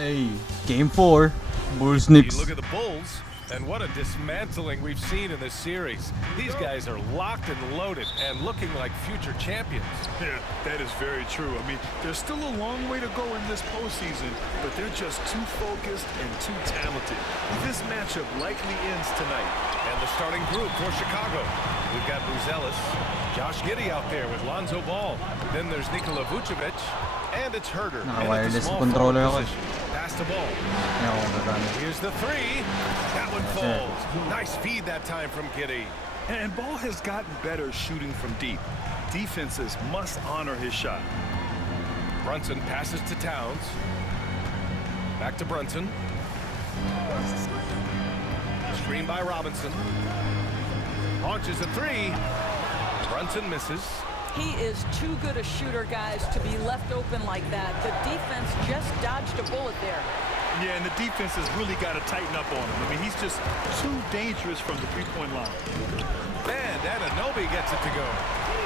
Hey, game 4. Bulls Knicks. You look at the Bulls, and what a dismantling we've seen in this series. These guys are locked and loaded and looking like future champions. Yeah, that is very true. I mean, there's still a long way to go in this postseason, but they're just too focused and too talented. This matchup likely ends tonight. And the starting group for Chicago. We've got Buzelis, Josh Giddey out there with Lonzo Ball. Then there's Nikola Vucevic, and it's Herder. Naka-wireless controller ako. Pass the ball. Here's the three. That one falls. Nice feed that time from Giddey. And Ball has gotten better shooting from deep. Defenses must honor his shot. Brunson passes to Towns. Back to Brunson. Screen by Robinson. Launches a three. Brunson misses. He is too good a shooter, guys, to be left open like that. The defense just dodged a bullet there. Yeah, and the defense has really got to tighten up on him. I mean, he's just too dangerous from the three-point line. And Anunoby gets it to go.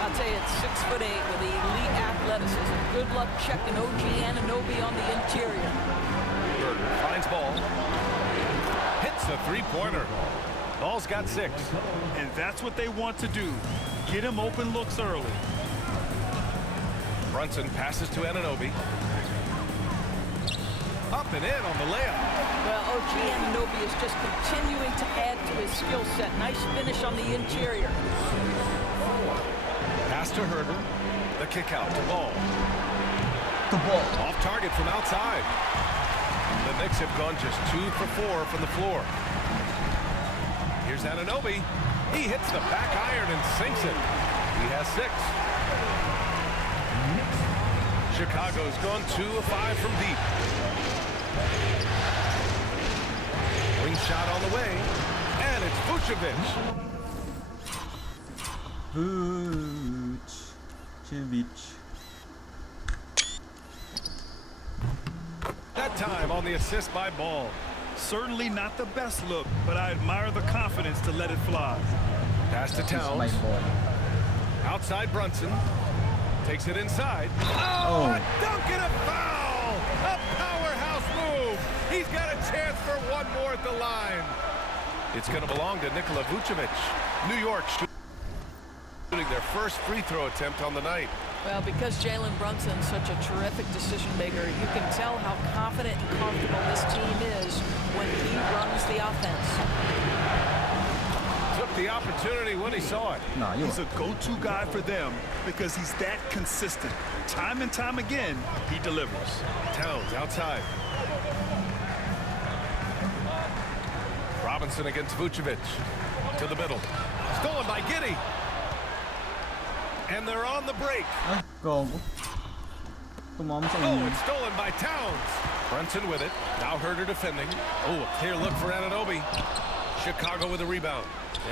I'll tell you, it's 6'8" with elite athleticism. Good luck checking OG Anunoby on the interior. Herder finds Ball. Hits a three-pointer. Ball's got 6. And that's what they want to do. Get him open looks early. Brunson passes to Anunoby. Up and in on the layup. Well, OG Anunoby is just continuing to add to his skill set. Nice finish on the interior. Pass to Herder. The kick out to Ball. Off target from outside. The Knicks have gone just 2 for 4 from the floor. Here's Anunoby. He hits the back iron and sinks it. He has 6. Chicago's gone 2 of 5 from deep. Wing shot on the way. And it's Vucevic. That time on the assist by Ball. Certainly not the best look, but I admire the confidence to let it fly. Pass to Towns. Outside Brunson. Takes it inside. Oh, a dunk and a foul! A powerhouse move! He's got a chance for one more at the line. It's going to belong to Nikola Vucevic. New York shooting their first free throw attempt on the night. Well, because Jalen Brunson's such a terrific decision maker, you can tell how confident and comfortable this team is when he runs the offense. Took the opportunity when he saw it. He's a go-to guy for them because he's that consistent. Time and time again, he delivers. Towns outside. Robinson against Vucevic. To the middle. Stolen by Giddey. And they're on the break. Go. Oh, it's stolen by Towns. Brunson with it. Now Herder defending. Oh, a clear look for Anunoby. Chicago with a rebound.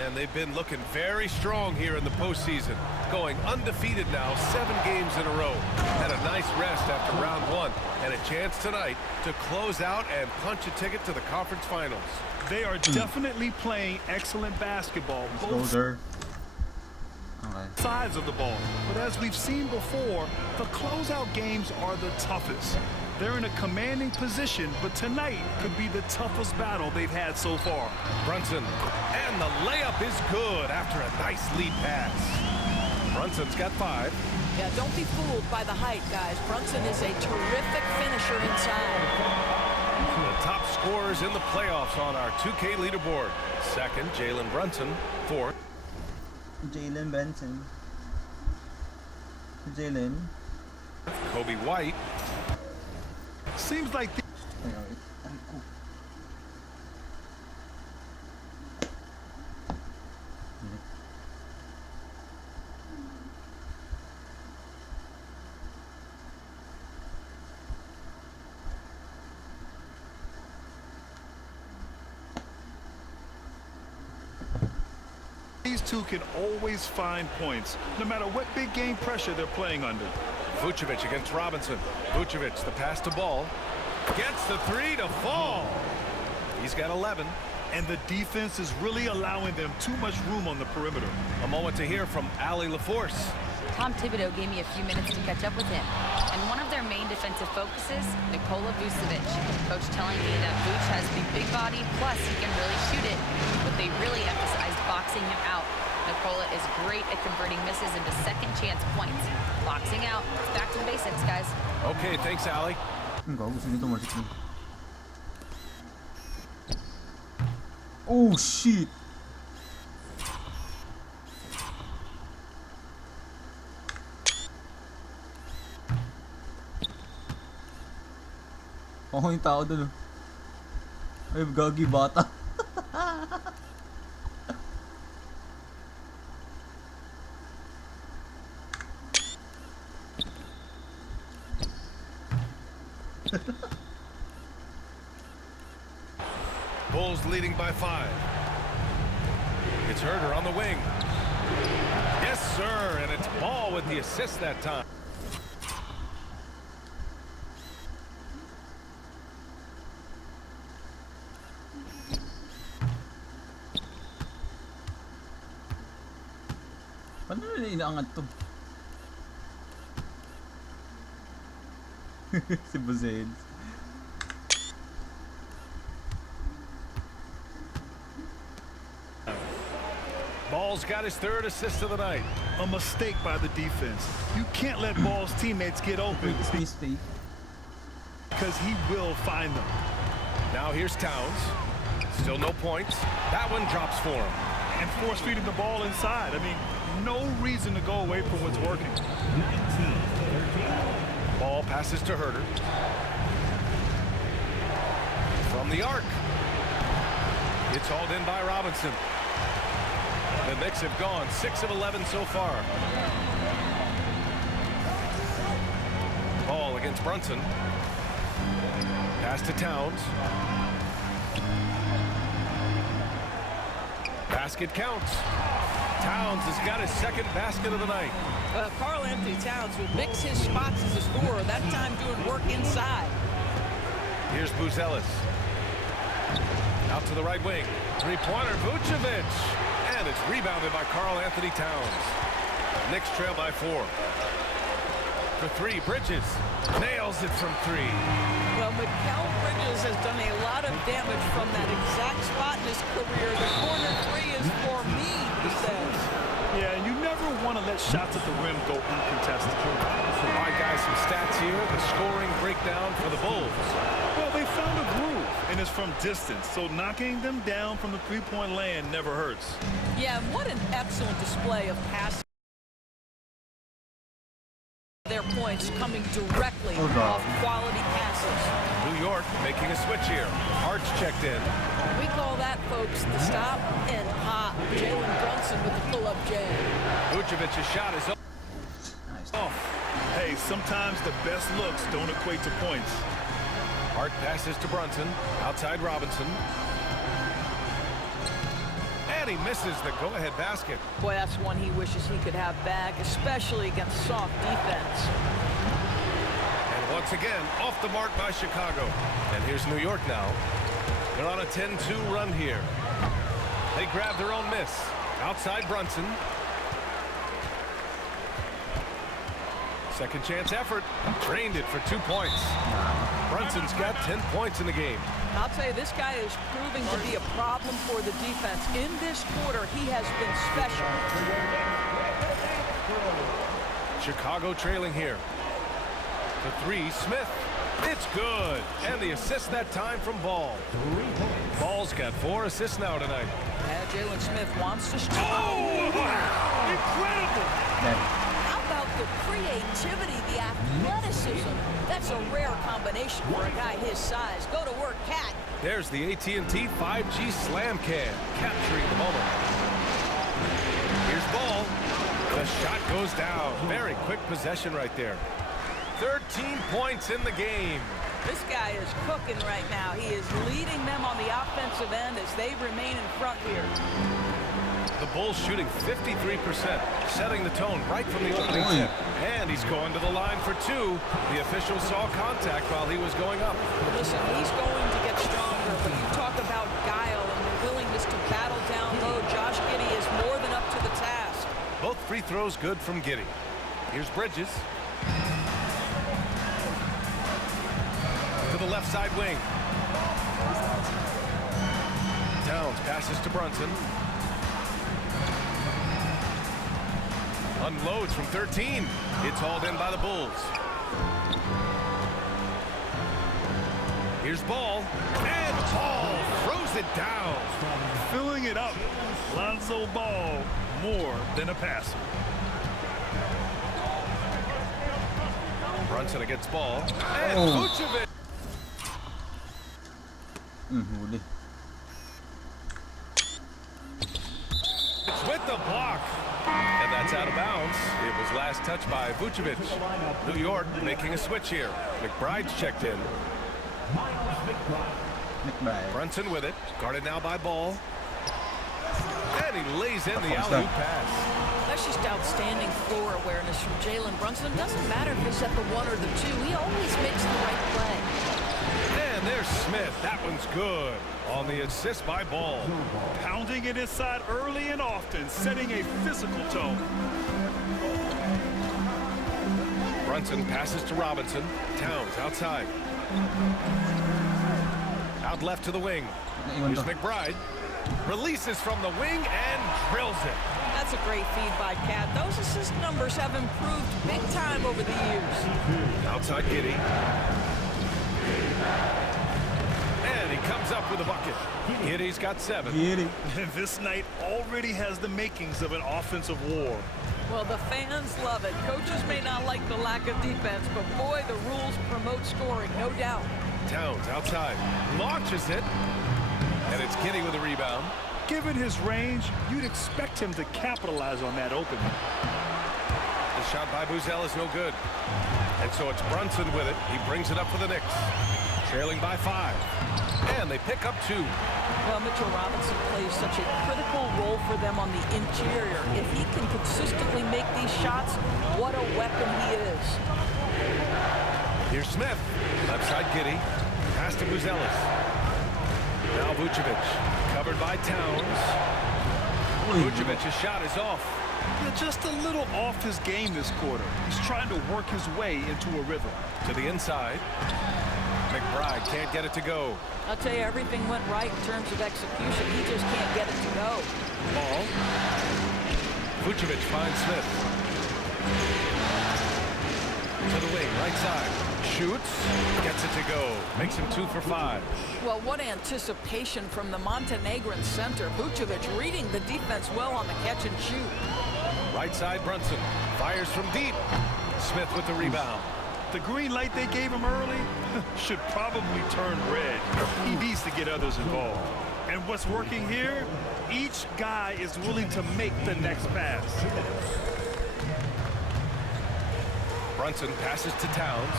And they've been looking very strong here in the postseason. Going undefeated now, 7 games in a row. Had a nice rest after round 1. And a chance tonight to close out and punch a ticket to the conference finals. They are definitely playing excellent basketball. Both sides of the ball. But as we've seen before, the closeout games are the toughest. They're in a commanding position, but tonight could be the toughest battle they've had so far. Brunson, and the layup is good after a nice lead pass. Brunson's got 5. Yeah, don't be fooled by the height, guys. Brunson is a terrific finisher inside. The top scorers in the playoffs on our 2K leaderboard. Second, Jalen Brunson. 4th, Jalen Benson. Kobe White. Seems like these two can always find points, no matter what big game pressure they're playing under. Vucevic against Robinson. Vucevic, the pass to Ball. Gets the 3 to fall. He's got 11. And the defense is really allowing them too much room on the perimeter. A moment to hear from Allie LaForce. Tom Thibodeau gave me a few minutes to catch up with him. And one of their main defensive focuses, Nikola Vucevic. Coach telling me that Vuce has the big body, plus he can really shoot it, but they really emphasized boxing him out. Nikola is great at converting misses into second chance points. Boxing out, it's back to the basics, guys. Okay, thanks, Allie. Gago, sino Marcus Lee? Oh shit! Ako yung tao dun. Ay, gagi bata. Bulls leading by 5. It's Herder on the wing. Yes, sir, and it's Ball with the assist that time. Paano nila inaangat to? Si Buzez. Ball's got his 3rd assist of the night. A mistake by the defense. You can't let Ball's teammates get open Biggest mistake. because he will find them. Now here's Towns. Still no points. That one drops for him. And force feeding the ball inside. I mean, no reason to go away from what's working. Ball passes to Herder. From the arc. It's hauled in by Robinson. The Knicks have gone 6 of 11 so far. Ball against Brunson. Pass to Towns. Basket counts. Towns has got his 2nd basket of the night. Karl-Anthony Towns will mix his spots as a scorer, that time doing work inside. Here's Buzelis. Out to the right wing. 3-pointer, Vucevic. And it's rebounded by Karl-Anthony Towns. Knicks trail by 4. For 3, Bridges. Nails it from 3. Well, Mikal Bridges has done a lot of damage from that exact spot in his career. The corner 3 is for me, he says. Yeah, and you never want to let shots at the rim go uncontested. All right, guys, some stats here. The scoring breakdown for the Bulls. Well, they found a groove, and it's from distance, so knocking them down from the three-point land never hurts. Yeah, and what an excellent display of passing. Their points coming directly off quality passes. New York making a switch here. Hart's checked in. We call that, folks, the stop and pop. Jalen Brunson with the pull-up jam. Vucevic's shot is off. Hey, sometimes the best looks don't equate to points. Hart passes to Brunson. Outside Robinson. And he misses the go-ahead basket. Boy, that's one he wishes he could have back, especially against soft defense. And once again, off the mark by Chicago. And here's New York now. They're on a 10-2 run here. They grab their own miss. Outside Brunson. Second chance effort. Drained it for 2 points. Brunson's got 10 points in the game. I'll tell you, this guy is proving to be a problem for the defense. In this quarter, he has been special. Chicago trailing here. The 3, Smith. It's good. And the assist that time from Ball. Ball's got 4 assists now tonight. And Jalen Smith wants to start. Oh! Incredible! How about the creativity, the athleticism? That's a rare combination for a guy his size. Go to work, Cat. There's the AT&T 5G Slam Cam, capturing the moment. Here's Ball. The shot goes down. Very quick possession right there. 13 points in the game. This guy is cooking right now. He is leading them on the offensive end as they remain in front here. The Bulls shooting 53%, setting the tone right from the opening tip. And he's going to the line for 2. The official saw contact while he was going up. Listen, he's going to get stronger, but you talk about guile and the willingness to battle down low. Josh Giddey is more than up to the task. Both free throws good from Giddey. Here's Bridges. To the left side wing. Towns passes to Brunson. Unloads from 13. It's hauled in by the Bulls. Here's Ball. And Ball throws it down. Filling it up. Lonzo Ball, more than a passer. Brunson against Ball. And Vucevic. Udah. It's with the block. And that's out of bounds. It was last touched by Vucevic. New York making a switch here. McBride's checked in. McBride. Brunson with it. Guarded now by Ball. And he lays in the alley-oop pass. That's just outstanding floor awareness from Jalen Brunson. It doesn't matter if he's at the 1 or the 2. He always makes the right play. And there's Smith. That one's good. On the assist by Ball. Pounding it inside early and often, setting a physical tone. Brunson passes to Robinson. Towns outside. Out left to the wing. Here's McBride. Releases from the wing and drills it. That's a great feed by Cat. Those assist numbers have improved big time over the years. Outside Giddey. And he comes up with a bucket. Giddey's got 7. Giddey. This night already has the makings of an offensive war. Well, the fans love it. Coaches may not like the lack of defense, but boy, the rules promote scoring, no doubt. Towns outside. Launches it. And it's Giddey with a rebound. Given his range, you'd expect him to capitalize on that opening. The shot by Buzel is no good. And so it's Brunson with it. He brings it up for the Knicks. Trailing by 5. And they pick up 2. Well, Mitchell Robinson plays such a critical role for them on the interior. If he can consistently make these shots, what a weapon he is. Here's Smith. Left side Giddey. Pass to Buzelis. Now Vucevic. Covered by Towns. Vucevic's shot is off. Yeah, just a little off his game this quarter. He's trying to work his way into a rhythm. To the inside. McBride can't get it to go. I'll tell you, everything went right in terms of execution. He just can't get it to go. Ball. Vucevic finds Smith. To the wing, right side. Shoots. Gets it to go. Makes him 2 for 5. Well, what anticipation from the Montenegrin center. Vucevic reading the defense well on the catch and shoot. Right side Brunson. Fires from deep. Smith with the rebound. The green light they gave him early should probably turn red. He needs to get others involved. And what's working here? Each guy is willing to make the next pass. Brunson passes to Towns.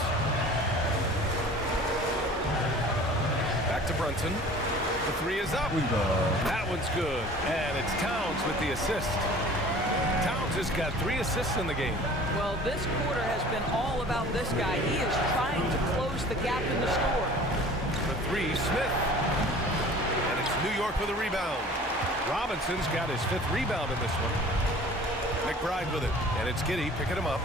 Back to Brunson. The 3 is up. That one's good. And it's Towns with the assist. Towns has got 3 assists in the game. Well, this quarter has been all about this guy. He is trying to close the gap in the score. The 3, Smith. And it's New York with a rebound. Robinson's got his 5th rebound in this one. McBride with it. And it's Giddey picking him up.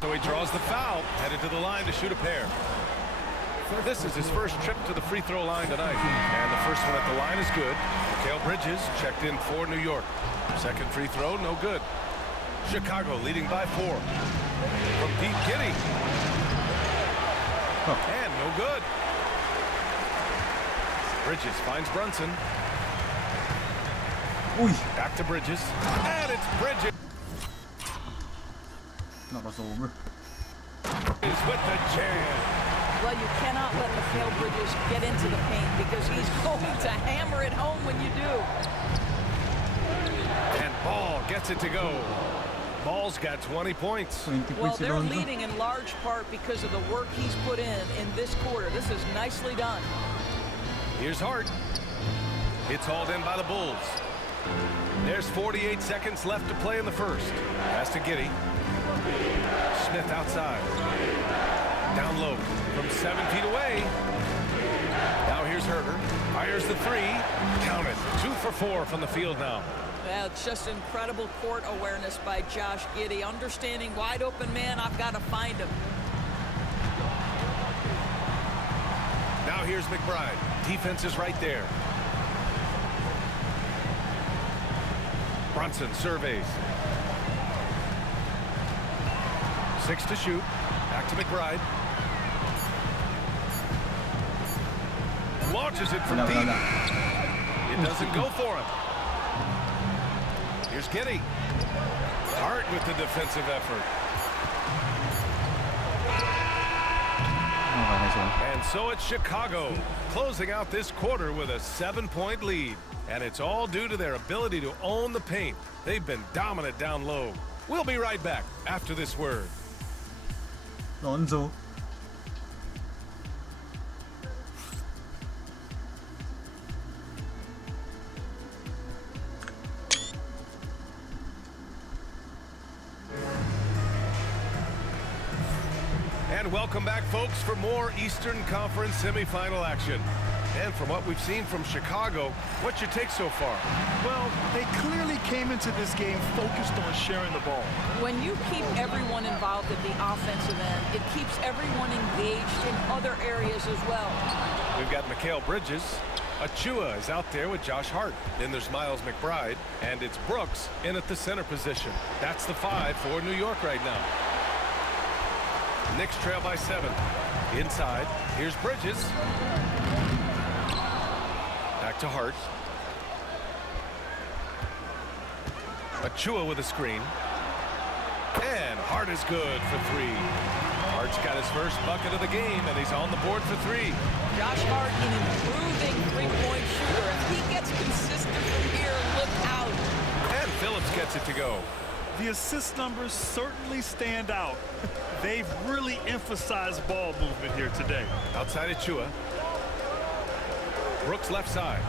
So he draws the foul, headed to the line to shoot a pair. This is his first trip to the free throw line tonight. And the first one at the line is good. Mikal Bridges checked in for New York. Second free throw, no good. Chicago leading by 4. From deep, Giddey. And no good. Bridges finds Brunson. Back to Bridges. And it's Bridges. Is with the jam. Well, you cannot let Mikal Bridges get into the paint because he's going to hammer it home when you do. And Ball gets it to go. Ball's got 20 points. Well, they're leading in large part because of the work he's put in this quarter. This is nicely done. Here's Hart. It's hauled in by the Bulls. There's 48 seconds left to play in the first. Pass to Giddey. Smith outside. Down low from 7 feet away. Now here's Herter. Fires the three. Count it. 2 for 4 from the field now. Yeah, it's just incredible court awareness by Josh Giddey. Understanding wide open man, I've got to find him. Now here's McBride. Defense is right there. Brunson surveys. 6 to shoot. Back to McBride. Launches it from deep. It doesn't go for him. Here's Giddey. Hart with the defensive effort. And so it's Chicago closing out this quarter with a 7-point lead. And it's all due to their ability to own the paint. They've been dominant down low. We'll be right back after this word. Lonzo. And welcome back, folks, for more Eastern Conference semifinal action. And from what we've seen from Chicago, what's your take so far? Well, they clearly came into this game focused on sharing the ball. When you keep everyone involved at the offensive end, it keeps everyone engaged in other areas as well. We've got Mikal Bridges. Achua is out there with Josh Hart. Then there's Miles McBride, and it's Brooks in at the center position. That's the 5 for New York right now. Knicks trail by 7. Inside, here's Bridges. Back to Hart. Achua with a screen. And Hart is good for 3. Hart's got his first bucket of the game, and he's on the board for 3. Josh Hart, an improving three-point shooter. If he gets consistent from here, look out. And Phillips gets it to go. The assist numbers certainly stand out. They've really emphasized ball movement here today. Outside Achua. Brooks left side.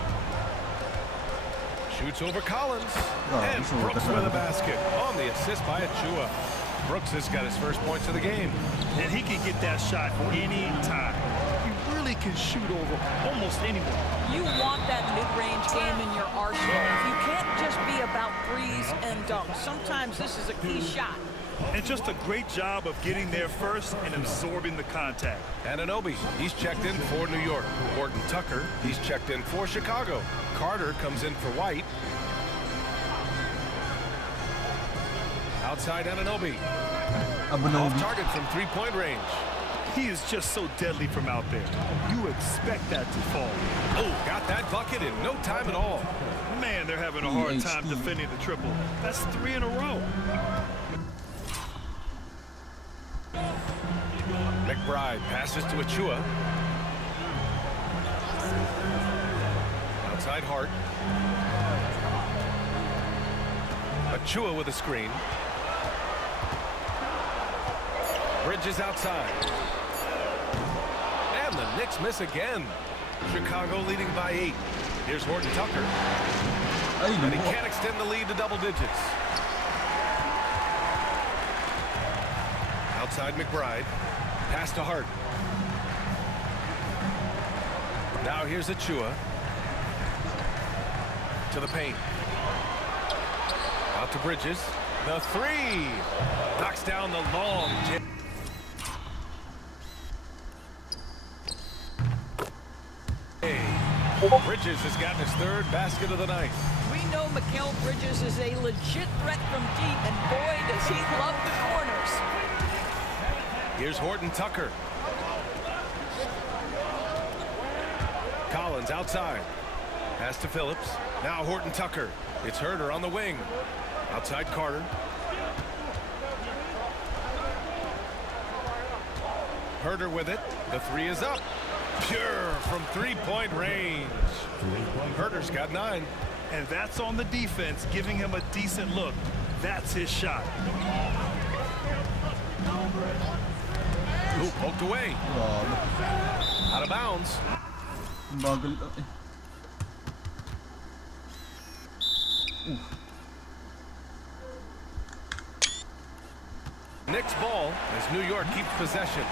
Shoots over Collins. And Brooks with a basket on the assist by Achua. Brooks has got his first points of the game. And he can get that shot any time. He really can shoot over almost anyone. You want that mid-range game in your arsenal. You can't just be about threes and dunks. Sometimes this is a key shot. And just a great job of getting there first and absorbing the contact. Anunoby, he's checked in for New York. Horton Tucker, he's checked in for Chicago. Carter comes in for White. Outside Anunoby. Off target from three-point range. He is just so deadly from out there. You expect that to fall. Oh, got that bucket in no time at all. Man, they're having a hard time defending the triple. That's 3 in a row. McBride passes to Achua. Outside Hart. Achua with a screen. Bridges outside. And the Knicks miss again. Chicago leading by 8. Here's Horton Tucker. And he can't extend the lead to double digits. Outside McBride. Pass to Hart. Now here's Achua. To the paint. Out to Bridges. The 3. Knocks down the long. Bridges has gotten his 3rd basket of the night. We know Mikal Bridges is a legit threat from deep, and boy, does he love the corners. Here's Horton Tucker. Collins outside. Pass to Phillips. Now Horton Tucker. It's Herter on the wing. Outside Carter. Herter with it. The 3 is up. Pure from three-point range. Herter's got 9. And that's on the defense, giving him a decent look. That's his shot. Ooh, poked away. Out of bounds. Knicks ball as New York keeps possession.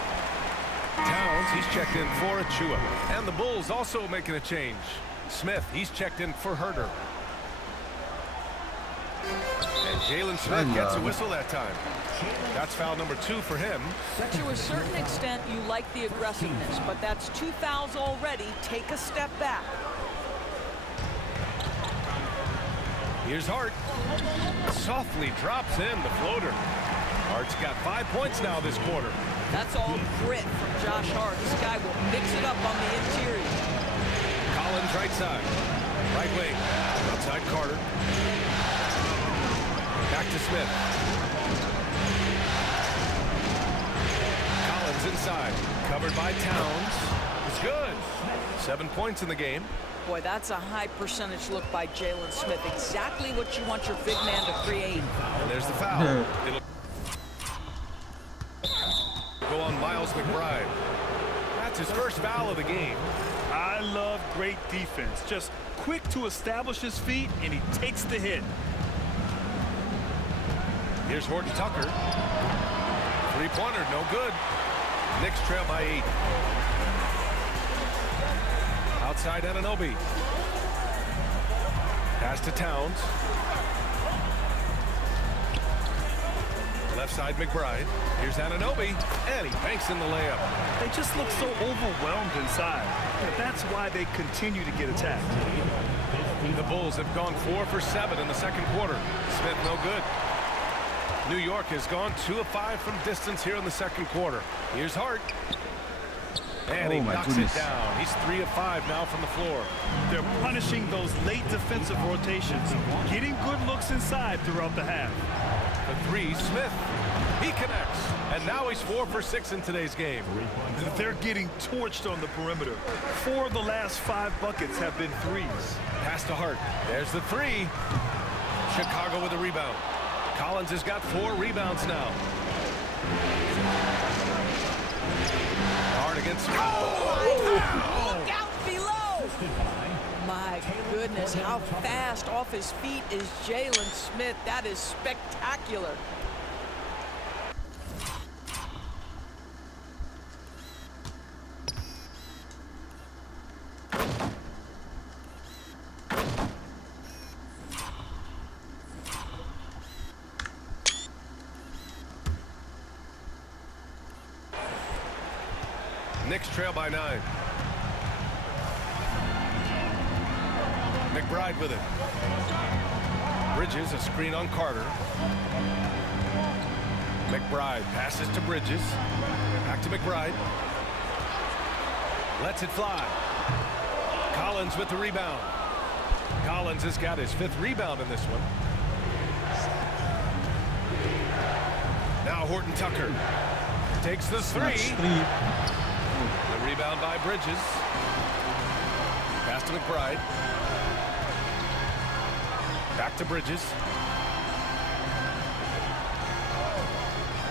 Towns, he's checked in for Achua. And the Bulls also making a change. Smith, he's checked in for Herter. And Jalen Smith gets a whistle that time. That's foul number 2 for him. To a certain extent, you like the aggressiveness, but that's 2 fouls already. Take a step back. Here's Hart. Softly drops in the floater. Hart's got 5 points now this quarter. That's all grit from Josh Hart. This guy will mix it up on the interior. Collins right side. Right wing. Outside Carter. Back to Smith. Collins inside. Covered by Towns. It's good. 7 points in the game. Boy, that's a high percentage look by Jalen Smith. Exactly what you want your big man to create. And there's the foul. It'll go on Miles McBride. That's his first foul of the game. I love great defense. Just quick to establish his feet, and he takes the hit. Here's Horton Tucker. Three-pointer, no good. Knicks trail by 8. Outside Anunoby. Pass to Towns. Left side McBride. Here's Anunoby, and he banks in the layup. They just look so overwhelmed inside. That's why they continue to get attacked. The Bulls have gone 4 for 7 in the second quarter. Smith no good. New York has gone 2 of 5 from distance here in the second quarter. Here's Hart. And he knocks it down. He's 3 of 5 now from the floor. They're punishing those late defensive rotations, getting good looks inside throughout the half. The 3, Smith. He connects. And now he's 4 for 6 in today's game. They're getting torched on the perimeter. 4 of the last 5 buckets have been threes. Pass to Hart. There's the 3. Chicago with a rebound. Collins has got 4 rebounds now. Hart against. Look out below! My goodness, how fast off his feet is Jalen Smith. That is spectacular. Knicks trail by 9. McBride with it. Bridges, a screen on Carter. McBride passes to Bridges. Back to McBride. Lets it fly. Collins with the rebound. Collins has got his 5th rebound in this one. Now Horton Tucker takes the 3. The rebound by Bridges. Pass to McBride. Back to Bridges.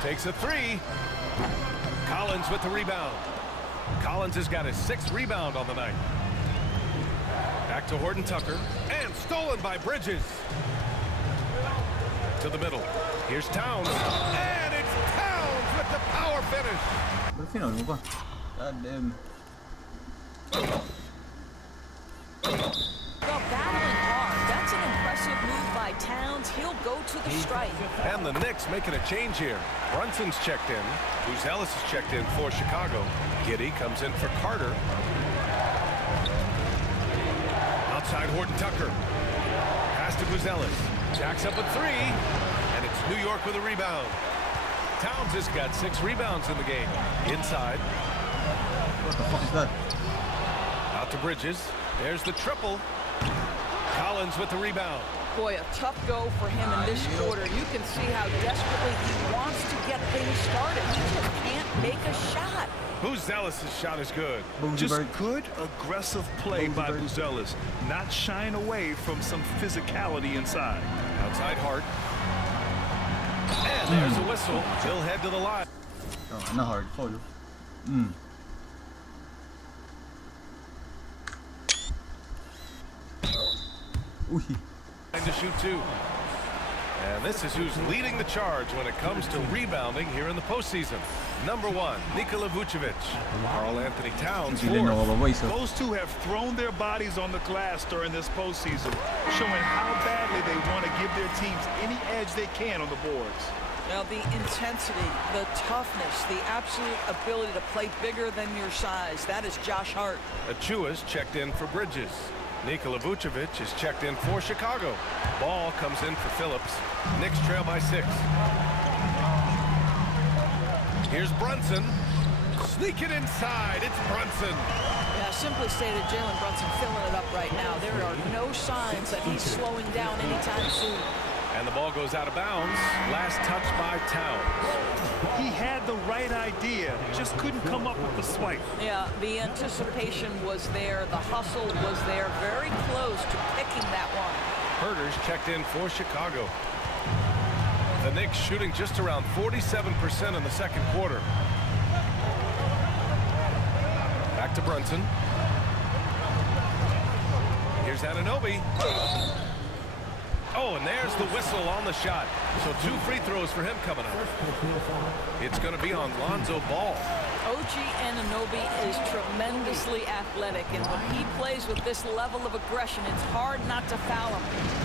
Takes a 3. Collins with the rebound. Collins has got his 6th rebound on the night. Back to Horton Tucker. And stolen by Bridges. To the middle. Here's Towns. And it's Towns with the power finish. Berfino mo ba? God damn. Well, battling hard. That's an impressive move by Towns. He'll go to the strike. And the Knicks making a change here. Brunson's checked in. Buzelis is checked in for Chicago. Giddey comes in for Carter. Outside Horton Tucker. Pass to Buzelis. Jacks up a 3. And it's New York with a rebound. Towns has got 6 rebounds in the game. Inside. What the fuck is that? Out to Bridges. There's the triple. Collins with the rebound. Boy, a tough go for him in this quarter. You can see how desperately he wants to get things started. He just can't make a shot. Buzelis' shot is good. Just good, aggressive play by Buzelis, not shying away from some physicality inside. Outside Hart. And there's a whistle. He'll head to the line. Oh, not hard. Follow. To shoot 2. And this is who's leading the charge when it comes to rebounding here in the postseason. Number 1, Nikola Vucevic. Karl-Anthony Towns, Hindi lang 4th. ako boys. So. Those two have thrown their bodies on the glass during this postseason, showing how badly they want to give their teams any edge they can on the boards. Now, the intensity, the toughness, the absolute ability to play bigger than your size, that is Josh Hart. Achua's checked in for Bridges. Nikola Vucevic is checked in for Chicago. Ball comes in for Phillips. Knicks trail by 6. Here's Brunson. Sneaking inside. It's Brunson. Yeah, simply stated, Jalen Brunson filling it up right now. There are no signs that he's slowing down anytime soon. And the ball goes out of bounds. Last touch by Towns. He had the right idea, just couldn't come up with the swipe. Yeah, the anticipation was there. The hustle was there. Very close to picking that one. Herter's checked in for Chicago. The Knicks shooting just around 47% in the second quarter. Back to Brunson. Here's Anunoby. Oh, and there's the whistle on the shot. So 2 free throws for him coming up. It's going to be on Lonzo Ball. OG Anunoby is tremendously athletic, and when he plays with this level of aggression, it's hard not to foul him.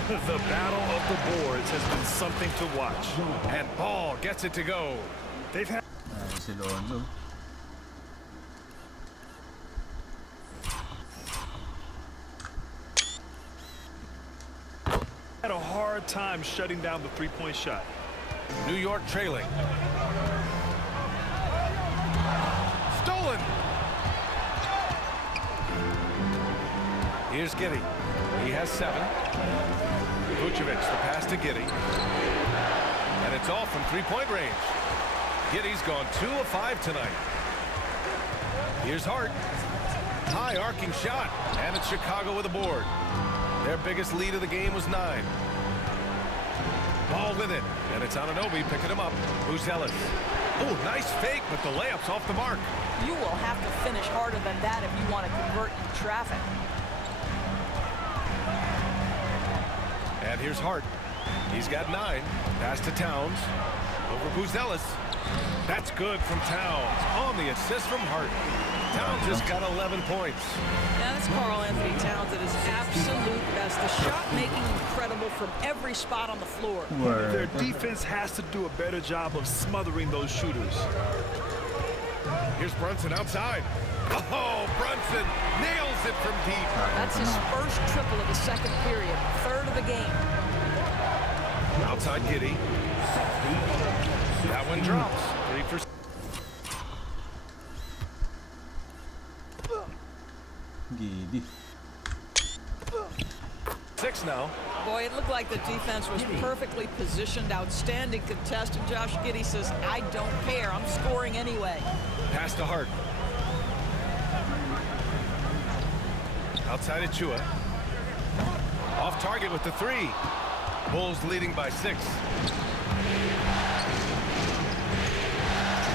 The battle of the boards has been something to watch. And Ball gets it to go. They've had Si Lonzo. a hard time shutting down the three-point shot. New York trailing. Stolen. Here's Giddey. He has 7. Vucevic, the pass to Giddey. And it's all from three-point range. Giddey's gone 2 of 5 tonight. Here's Hart. High arcing shot. And it's Chicago with a board. Their biggest lead of the game was 9. Ball with it. And it's Anunoby picking him up. Who's Ellis? Oh, nice fake, but the layup's off the mark. You will have to finish harder than that if you want to convert in traffic. And here's Hart. He's got 9. Pass to Towns. Over Buzelis. That's good from Towns. On the assist from Hart. Towns has got 11 points. Now that's Karl-Anthony Towns at his absolute best. The shot making incredible from every spot on the floor. Their defense has to do a better job of smothering those shooters. Here's Brunson outside. Oh, Brunson nails it from deep. That's his first triple of the second period, 3rd of the game. Outside Giddey. That one drops. 3 for 6 now. Boy, it looked like the defense was perfectly positioned. Outstanding contest, and Josh Giddey says, I don't care. I'm scoring anyway. Pass to Hart. Outside Achua. Off target with the 3. Bulls leading by 6.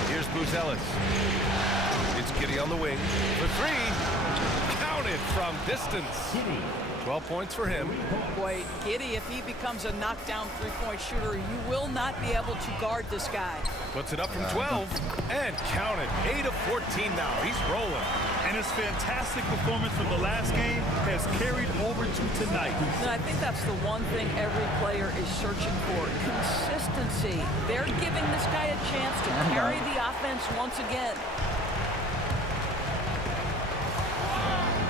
Here's Buzelis. It's Giddey on the wing for 3. Counted from distance. 12 points for him. Boy, Giddey, if he becomes a knockdown three-point shooter, you will not be able to guard this guy. Puts it up from 12 and counted. 8 of 14 now. He's rolling. And his fantastic performance from the last game has carried over to tonight. And I think that's the one thing every player is searching for, consistency. They're giving this guy a chance to carry the offense once again.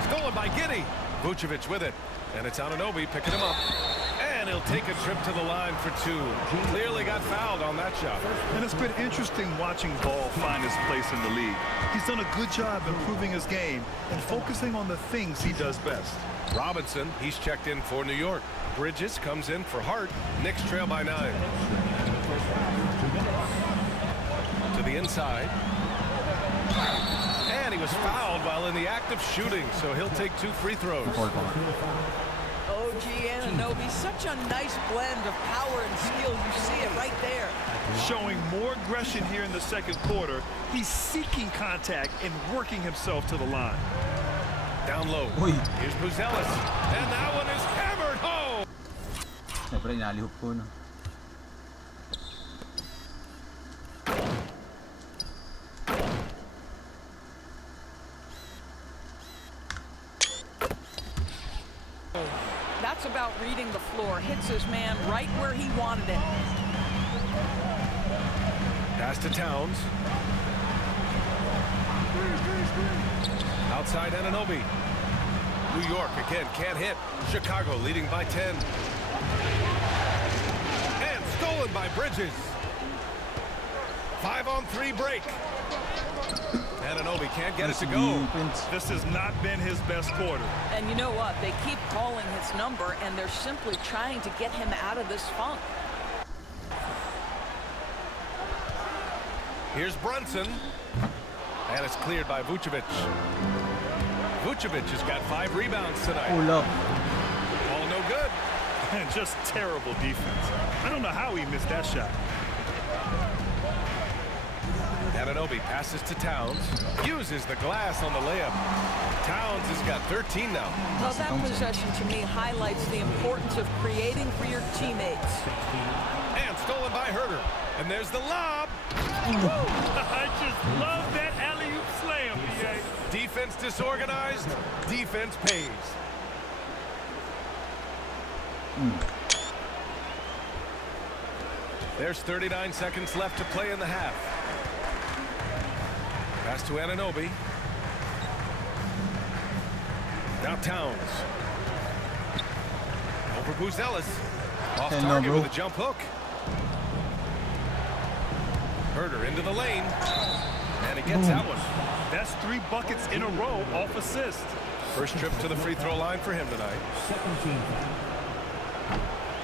Stolen by Giddey. Vucevic with it. And it's Anunoby picking him up. And he'll take a trip to the line for 2. Clearly got fouled on that shot. And it's been interesting watching Ball find his place in the league. He's done a good job improving his game and focusing on the things he does best. Robinson, he's checked in for New York. Bridges comes in for Hart. Knicks trail by 9. To the inside. And he was fouled while in the act of shooting, so he'll take 2 free throws. OG Anunoby, such a nice blend of power and skill. You see it right there. Showing more aggression here in the second quarter. He's seeking contact and working himself to the line. Down low. Here's Buzelis. And that one is hammered home. Siyempre, inalihop ko, no? about reading the floor. Hits his man right where he wanted it. Pass to Towns. Outside Anunoby. New York again can't hit. Chicago leading by 10. And stolen by Bridges. 5-on-3 break. Anunoby can't get it to go. This has not been his best quarter. And you know what? They keep calling his number, and they're simply trying to get him out of this funk. Here's Brunson. And it's cleared by Vucevic. Vucevic has got 5 rebounds tonight. Pull up. All no good. And just terrible defense. I don't know how he missed that shot. Anunoby passes to Towns. Uses the glass on the layup. Towns has got 13 now. Well, that possession to me highlights the importance of creating for your teammates. And stolen by Herter. And there's the lob. I just love that alley-oop slam, BA. Defense disorganized. Defense pays. There's 39 seconds left to play in the half. Pass to Anunoby. Now Towns. Over Buzelis. Off target with a jump hook. Herter into the lane. And he gets that one. That's 3 buckets in a row off assist. First trip to the free throw line for him tonight.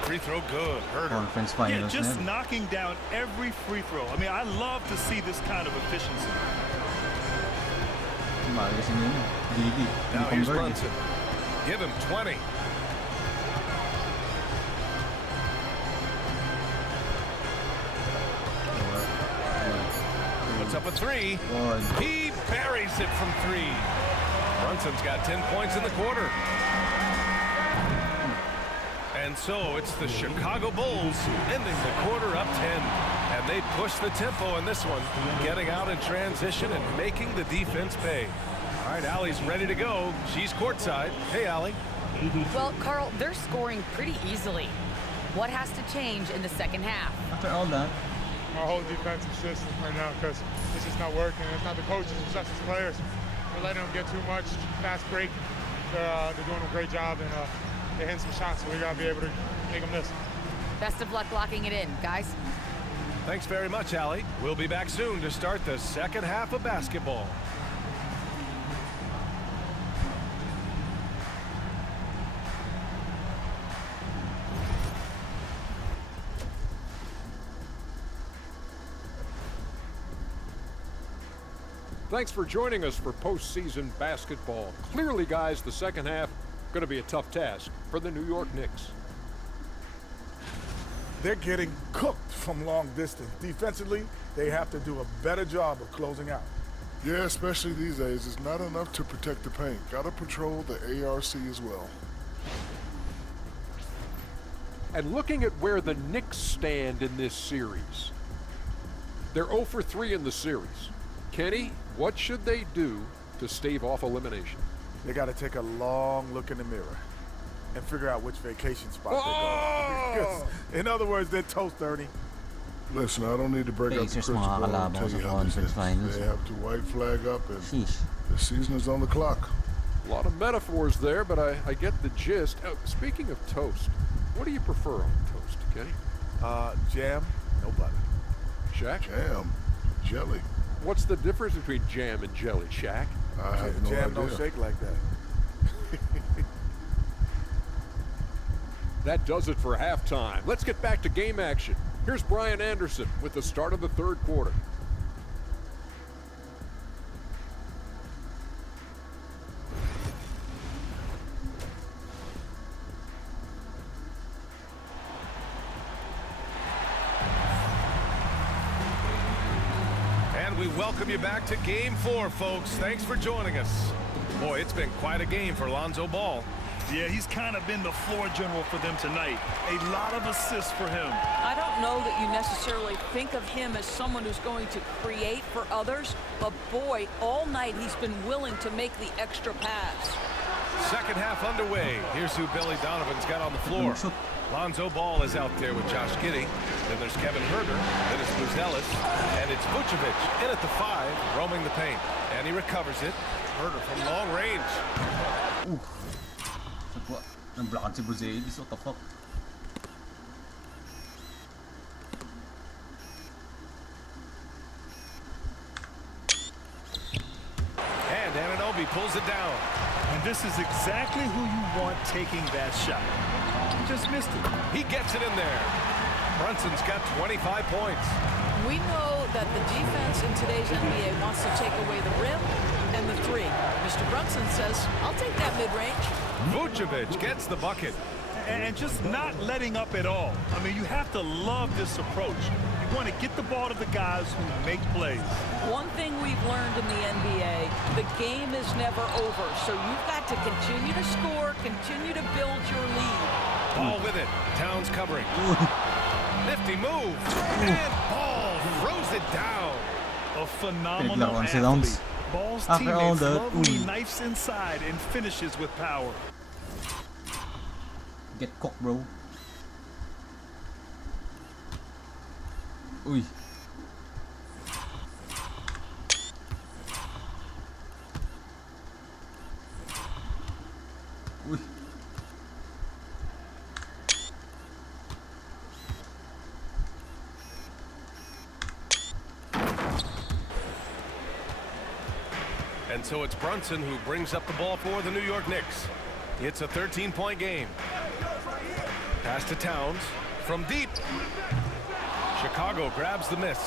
Free throw good. Herter. Conference finals. Yeah, just knocking down every free throw. I mean, I love to see this kind of efficiency. Now here's Brunson. Give him 20. Puts up a 3. He buries it from 3. Brunson's got 10 points in the quarter. And so it's the Chicago Bulls ending the quarter up 10. And they push the tempo in this one, getting out in transition and making the defense pay. All right, Allie's ready to go. She's courtside. Hey, Allie. Well, Carl, they're scoring pretty easily. What has to change in the second half? After all that, our whole defensive system right now, because it's just not working. It's not the coaches, it's just the players. We're letting them get too much fast break. They're doing a great job, and they're hitting some shots, so we got to be able to make them miss. Best of luck locking it in, guys. Thanks very much, Allie. We'll be back soon to start the second half of basketball. Thanks for joining us for postseason basketball. Clearly, guys, the second half going to be a tough task for the New York Knicks. They're getting cooked from long distance. Defensively, they have to do a better job of closing out. Yeah, especially these days. It's not enough to protect the paint. Got to patrol the ARC as well. And looking at where the Knicks stand in this series, they're 0 for 3 in the series. Kenny, what should they do to stave off elimination? They got to take a long look in the mirror and figure out which vacation spot they're going. In other words, they're toast, Ernie. Listen, I don't need to break up the crystal ball and tell you how this is. They have to white flag up, and the season is on the clock. A lot of metaphors there, but I get the gist. Speaking of toast, what do you prefer on toast, Kenny? Jam, no butter. Shaq? Jam, jelly. What's the difference between jam and jelly, Shaq? I have no jam idea. Don't shake like that. That does it for halftime. Let's get back to game action. Here's Brian Anderson with the start of the third quarter. And we welcome you back to Game 4, folks. Thanks for joining us. Boy, it's been quite a game for Lonzo Ball. Yeah, he's kind of been the floor general for them tonight. A lot of assists for him. I don't know that you necessarily think of him as someone who's going to create for others, but boy, all night he's been willing to make the extra pass. Second half underway. Here's who Billy Donovan's got on the floor. Lonzo Ball is out there with Josh Giddey. Then there's Kevin Huerter. Then it's Bruce Ellis. And it's Vucevic in at the 5, roaming the paint. And he recovers it. Huerter from long range. Nag-block si Buzelis. What the fuck? And Anunoby pulls it down. And this is exactly who you want taking that shot. He just missed it. He gets it in there. Brunson's got 25 points. We know that the defense in today's NBA wants to take away the rim and the 3. Mr. Brunson says, I'll take that mid-range. Vucevic gets the bucket. And just not letting up at all. I mean, you have to love this approach. You want to get the ball to the guys who make plays. One thing we've learned in the NBA, the game is never over. So you've got to continue to score, continue to build your lead. Ball with it. Towns covering. Nifty move. And Ball throws it down. A phenomenal athlete. Ball's teammates love when he knifes inside and finishes with power. Get cooked, bro. Uy. Uy. And so it's Brunson who brings up the ball for the New York Knicks. It's a 13-point game. Pass to Towns from deep. Chicago grabs the miss.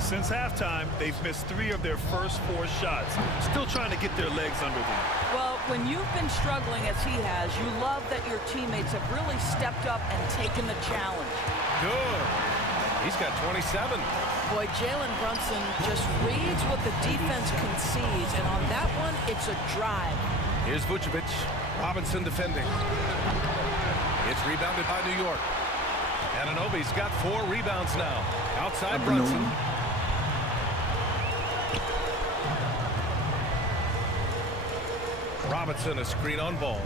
Since halftime, they've missed 3 of their first 4 shots. Still trying to get their legs under them. Well, when you've been struggling as he has, you love that your teammates have really stepped up and taken the challenge. Good. He's got 27. Boy, Jalen Brunson just reads what the defense concedes, and on that one, it's a drive. Here's Vucevic. Robinson defending. It's rebounded by New York. Anunoby's got 4 rebounds now. Outside Brunson. Robinson, a screen on Ball.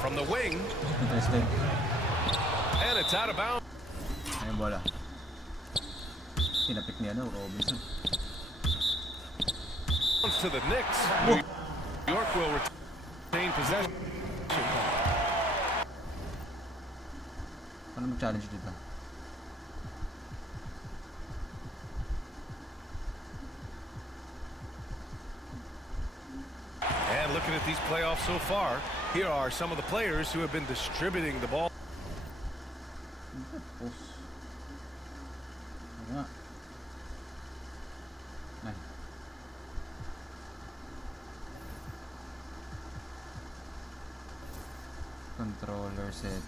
From the wing. Interesting. And it's out of bounds. Ayun, bola. Kinapik niya, no? Robinson. To the Knicks. New York will retain possession. Paano mag-challenge dito? And looking at these playoffs so far, here are some of the players who have been distributing the ball. Controller settings.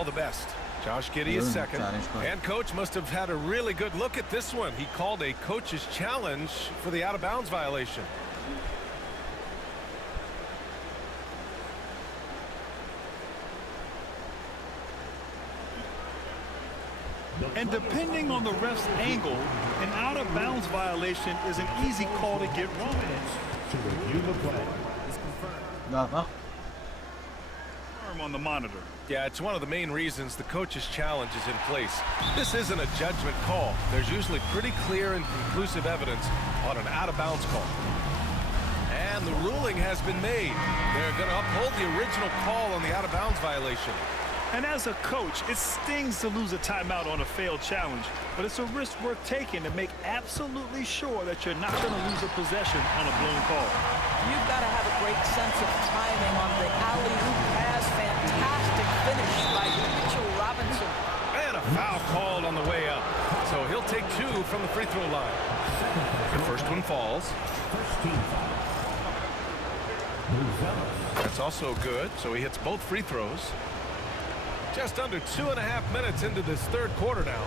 All the best. Josh Giddey is second. And coach must have had a really good look at this one. He called a coach's challenge for the out-of-bounds violation. And depending on the ref's angle, an out-of-bounds violation is an easy call to get wrong. To review the play. On the monitor. Yeah, it's one of the main reasons the coach's challenge is in place. This isn't a judgment call. There's usually pretty clear and conclusive evidence on an out-of-bounds call. And the ruling has been made. They're going to uphold the original call on the out-of-bounds violation. And as a coach, it stings to lose a timeout on a failed challenge, but it's a risk worth taking to make absolutely sure that you're not going to lose a possession on a blown call. You've got to have a great sense of timing on the alley-oop pass. Fantastic finish by Mitchell Robinson. And a foul called on the way up. So he'll take 2 from the free throw line. The first one falls. That's also good, so he hits both free throws. Just under 2.5 minutes into this third quarter now.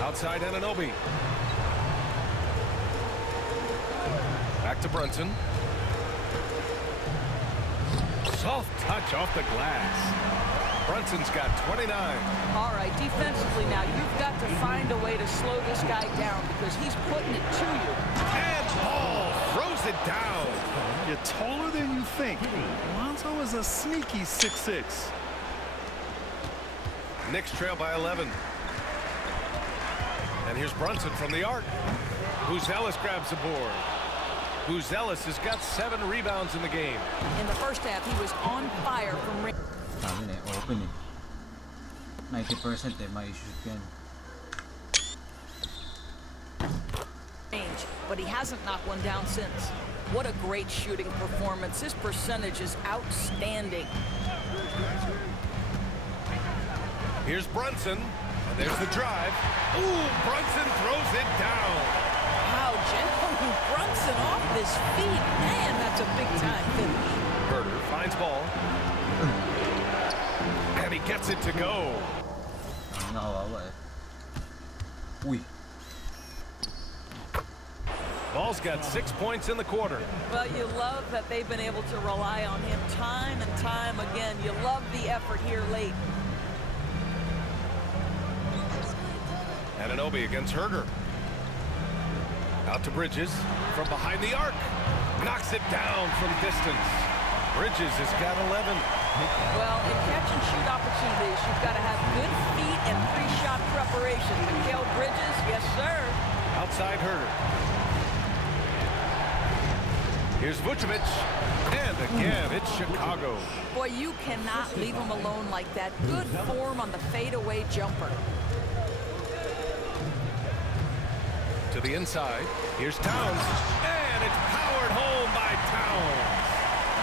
Outside Anunoby. Back to Brunson. Soft touch off the glass. Brunson's got 29. All right, defensively now, you've got to find a way to slow this guy down because he's putting it to you. And Ball throws it down. You're taller than you think. Lonzo is a sneaky 6'6". Knicks trail by 11. And here's Brunson from the arc. Buzelis grabs the board. Buzelis has got 7 rebounds in the game. In the first half, he was on fire from range. Sabi na open 90% ma-shoot yan. But he hasn't knocked one down since. What a great shooting performance. His percentage is outstanding. Here's Brunson. And there's the drive. Ooh, Brunson throws it down. Wow, gentlemen, Brunson off his feet. Man, that's a big-time finish. Herder finds Ball. And he gets it to go. Nakawawa Uy. Ball's got 6 points in the quarter. Well, you love that they've been able to rely on him time and time again. You love the effort here late. Anunoby against Herder. Out to Bridges from behind the arc. Knocks it down from distance. Bridges has got 11. Well, in catch-and-shoot opportunities, you've got to have good feet and pre-shot preparation. Mikal Bridges, yes, sir. Outside Herder. Here's Vucevic. And again, it's Chicago. Boy, you cannot leave him alone like that. Good form on the fadeaway jumper. To the inside. Here's Towns. And it's powered home by Towns.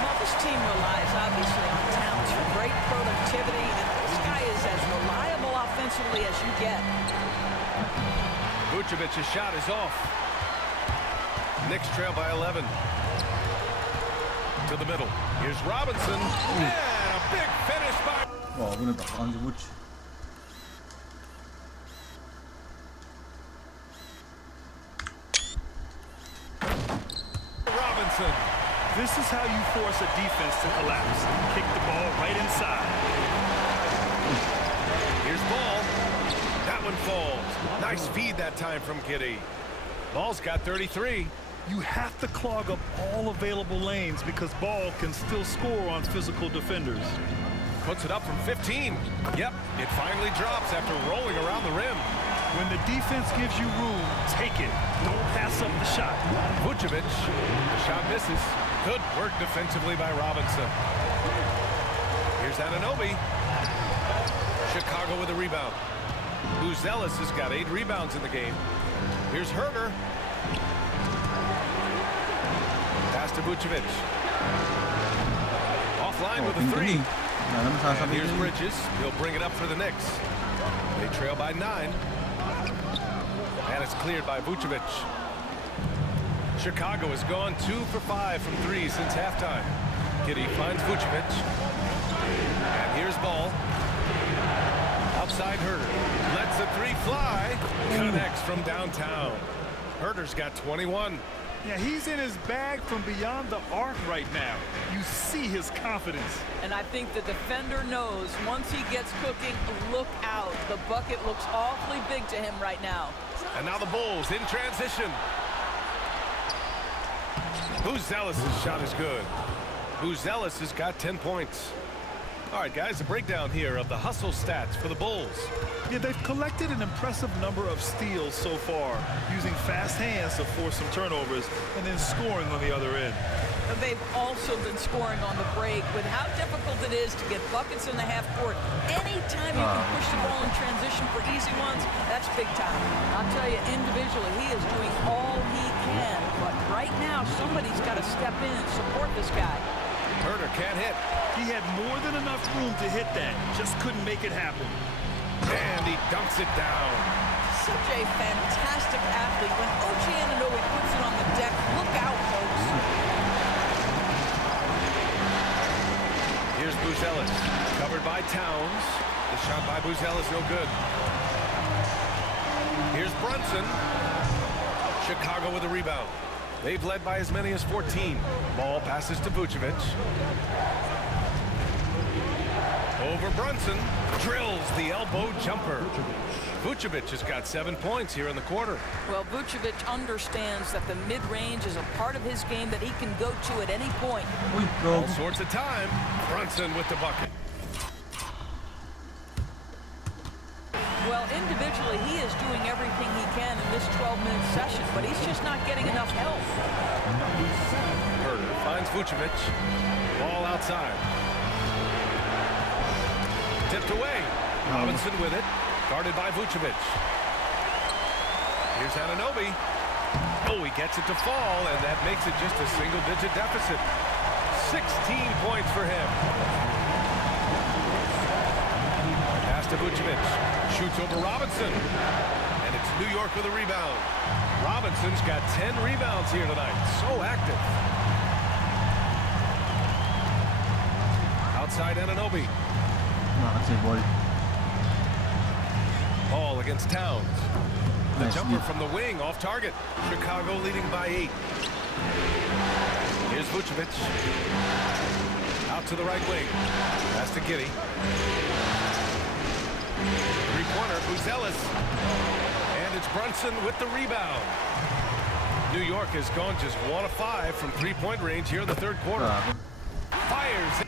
Well, this team relies, obviously, on Towns for great productivity, and this guy is as reliable offensively as you get. Vucevic's shot is off. Knicks trail by 11. To the middle. Here's Robinson. And a big finish by... Oh, guna ba? Ang Vuce. Robinson. This is how you force a defense to collapse. Kick the ball right inside. Here's Ball. That one falls. Nice feed that time from Giddey. Ball's got 33. You have to clog up all available lanes because Ball can still score on physical defenders. Puts it up from 15. Yep, it finally drops after rolling around the rim. When the defense gives you room, take it. Don't pass up the shot. Vucevic. The shot misses. Good work defensively by Robinson. Here's Anunoby. Chicago with a rebound. Buzelis has got 8 rebounds in the game. Here's Herder. Pass to Vucevic. Offline with a 3. And here's Bridges. He'll bring it up for the Knicks. They trail by 9. And it's cleared by Vucevic. Chicago has gone 2 for 5 from 3 since halftime. Giddey finds Vucevic. And here's Ball. Outside Herder. Lets the 3 fly. Connects from downtown. Herder's got 21. Yeah, he's in his bag from beyond the arc right now. You see his confidence. And I think the defender knows once he gets cooking, look out. The bucket looks awfully big to him right now. And now the Bulls in transition. Buzelis' shot is good. Buzelis has got 10 points. All right, guys, a breakdown here of the hustle stats for the Bulls. Yeah, they've collected an impressive number of steals so far, using fast hands to force some turnovers and then scoring on the other end. And they've also been scoring on the break with how difficult it is to get buckets in the half court. Anytime you can push the ball in transition for easy ones, that's big time. I'll tell you, individually, he is doing all he can. But right now, somebody's got to step in and support this guy. Herder can't hit. He had more than enough room to hit that, just couldn't make it happen. And he dunks it down. Such a fantastic athlete. When OG Anunoby puts it on the deck, look out, folks. Here's Buzelis, covered by Towns. The shot by Buzelis, no good. Here's Brunson. Chicago with a rebound. They've led by as many as 14. Ball passes to Vucevic. Over Brunson. Drills the elbow jumper. Vucevic has got 7 points here in the quarter. Well, Vucevic understands that the mid-range is a part of his game that he can go to at any point. All sorts of time. Brunson with the bucket. Well, individually, he is doing everything he can in this 12-minute session, but he's just not getting enough help. Herder finds Vucevic. Ball outside. Tipped away. Robinson with it. Guarded by Vucevic. Here's Anunoby. Oh, he gets it to fall, and that makes it just a single-digit deficit. 16 points for him. Pass to Vucevic. Shoots over Robinson. And it's New York with a rebound. Robinson's got 10 rebounds here tonight. So active. Outside Anunoby. Ball against Towns. The jumper from the wing off target. Chicago leading by 8. Here's Vucevic. Out to the right wing. Pass to Giddey. Three-pointer, Buzelis. And it's Brunson with the rebound. New York has gone just 1 of 5 from three-point range here in the third quarter. Fires.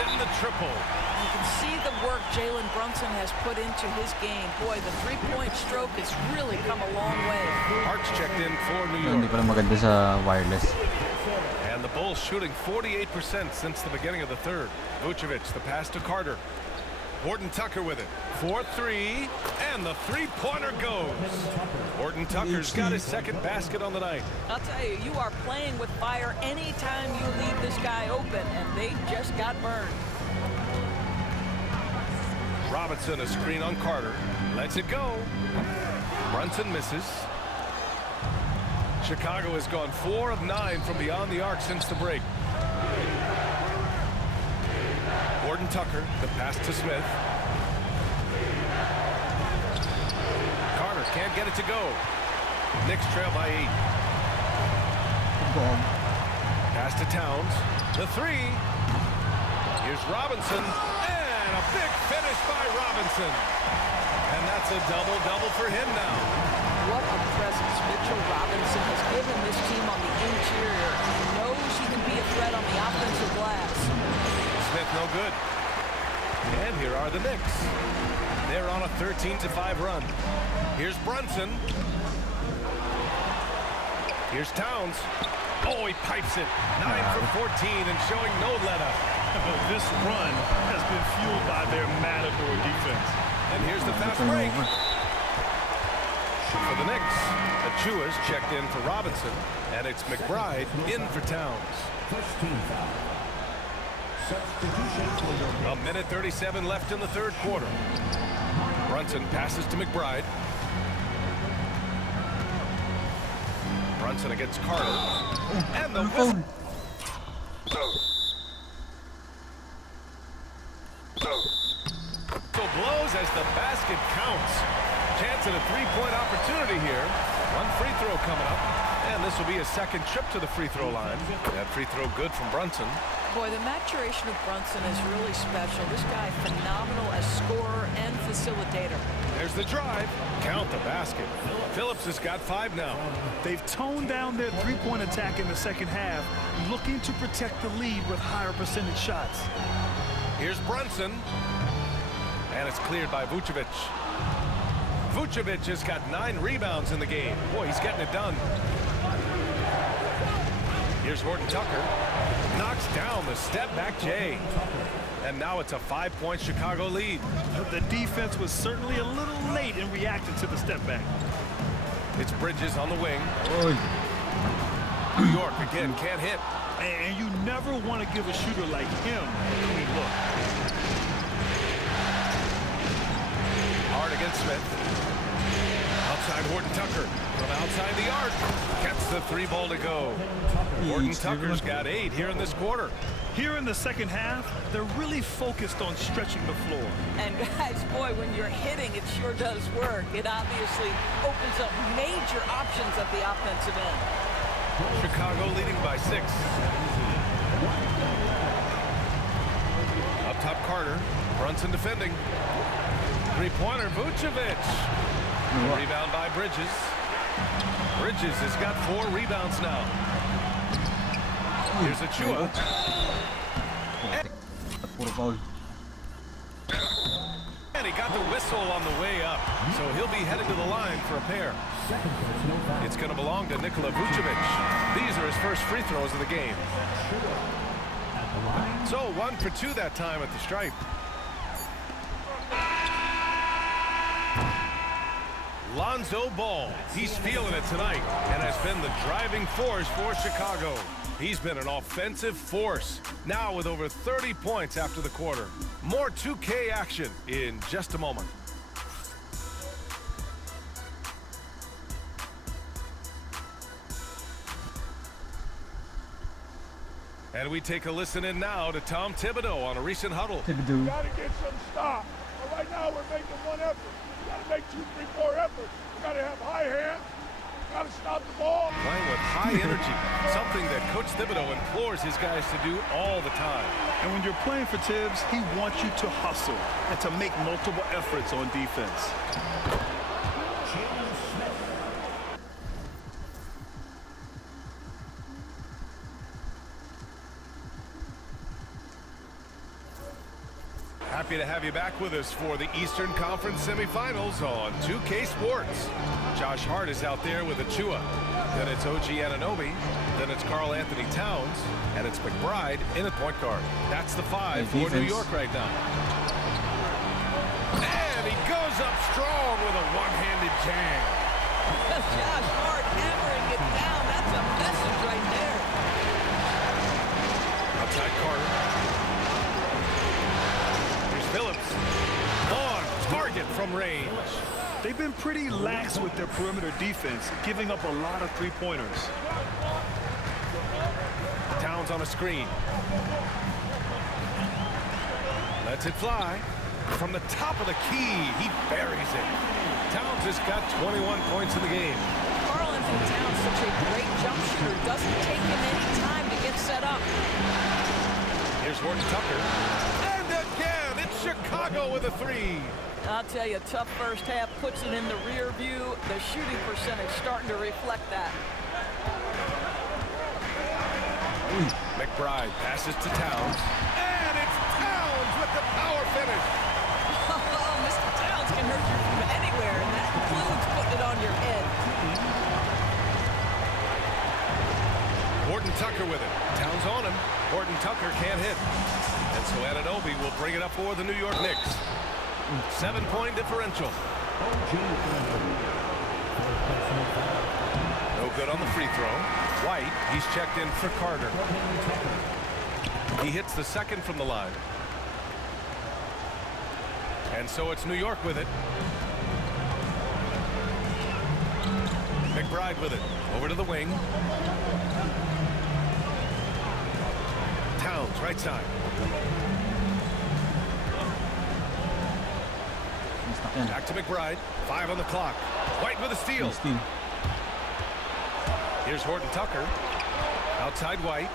In the triple. You can see the work Jalen Brunson has put into his game. Boy, the three-point stroke has really come a long way. Hart's checked in for New York. Hindi pala maganda sa wireless. And the Bulls shooting 48% since the beginning of the third. Vucevic, the pass to Carter. Horton Tucker with it. 4-3, and the three-pointer goes. Horton Tucker's got his second basket on the night. I'll tell you, you are playing with fire anytime you leave this guy open, and they just got burned. Robinson, a screen on Carter. Lets it go. Brunson misses. Chicago has gone 4 of 9 from beyond the arc since the break. Horton Tucker, the pass to Smith. Carter can't get it to go. Knicks trail by 8. Pass to Towns. The three. Here's Robinson. And a big finish by Robinson. And that's a double-double for him now. What a presence Mitchell Robinson has given this team on the interior. He knows he can be a threat on the offensive glass. Smith no good. And here are the Knicks. They're on a 13-5 run. Here's Brunson. Here's Towns. Oh, he pipes it. 9 for 14 and showing no let-up. This run has been fueled by their Matador defense. And here's the fast break. For the Knicks, Achua's checked in for Robinson, and it's McBride in for Towns. A minute 37 left in the third quarter. Brunson passes to McBride. Brunson against Carter. And the whistle. Blows as the basket counts. Chance at a three-point opportunity here. One free throw coming up. And this will be a second trip to the free throw line. That free throw good from Brunson. Boy, the maturation of Brunson is really special. This guy phenomenal as scorer and facilitator. There's the drive. Count the basket. Phillips has got 5 now. They've toned down their three-point attack in the second half, looking to protect the lead with higher percentage shots. Here's Brunson. And it's cleared by Vucevic. Vucevic has got 9 rebounds in the game. Boy, he's getting it done. Here's Horton Tucker. Knocks down the step-back J. And now it's a 5-point Chicago lead. The defense was certainly a little late in reacting to the step-back. It's Bridges on the wing. New York again can't hit. And you never want to give a shooter like him a clean look. Hard against Smith. Outside Horton Tucker. From outside the arc. Gets the 3-ball to go. Horton Tucker's got 8 here in this quarter. Here in the second half, they're really focused on stretching the floor. And guys, boy, when you're hitting, it sure does work. It obviously opens up major options at the offensive end. Chicago leading by 6. Up top, Carter. Brunson defending. Three-pointer, Vucevic. Rebound by Bridges. Bridges has got 4 rebounds now. Here's Achua. And he got the whistle on the way up, so he'll be headed to the line for a pair. It's going to belong to Nikola Vucevic. These are his first free throws of the game. So 1 for 2 that time at the stripe. Lonzo Ball, he's feeling it tonight and has been the driving force for Chicago. He's been an offensive force, now with over 30 points after the quarter. More 2K action in just a moment. And we take a listen in now to Tom Thibodeau on a recent huddle. Got to get some stop. But right now we're making one effort. We got to make 2, 3, 4 efforts. We got to have high hands. Got to stop the ball. Playing with high energy, something that Coach Thibodeau implores his guys to do all the time. And when you're playing for Tibbs, he wants you to hustle and to make multiple efforts on defense. Happy to have you back with us for the Eastern Conference semifinals on 2K Sports. Josh Hart is out there with Achua. Then it's OG Anunoby. Then it's Karl-Anthony Towns. And it's McBride in at point guard. That's the 5 for New York right now. And he goes up strong with a one-handed jam. Josh Hart hammering it down. That's a message right there. Outside Carter. Phillips on target from range. They've been pretty lax with their perimeter defense, giving up a lot of three-pointers. Towns on a screen. Lets it fly. From the top of the key, he buries it. Towns has got 21 points in the game. Karl-Anthony Towns, such a great jump shooter, doesn't take him any time to get set up. Here's Horton Tucker. Again, it's Chicago with a 3. I'll tell you, tough first half puts it in the rear view. The shooting percentage starting to reflect that. McBride passes to Towns. And it's Towns with the power finish. Oh, Mr. Towns can hurt you from anywhere, and that includes putting it on your head. Horton Tucker with it. Towns on him. Horton Tucker can't hit. And so Anunoby will bring it up for the New York Knicks. 7-point differential. No good on the free throw. White, he's checked in for Carter. He hits the second from the line. And so it's New York with it. McBride with it. Over to the wing. Towns, right side. Back to McBride. 5 on the clock. White with a steal. Here's Horton Tucker. Outside White.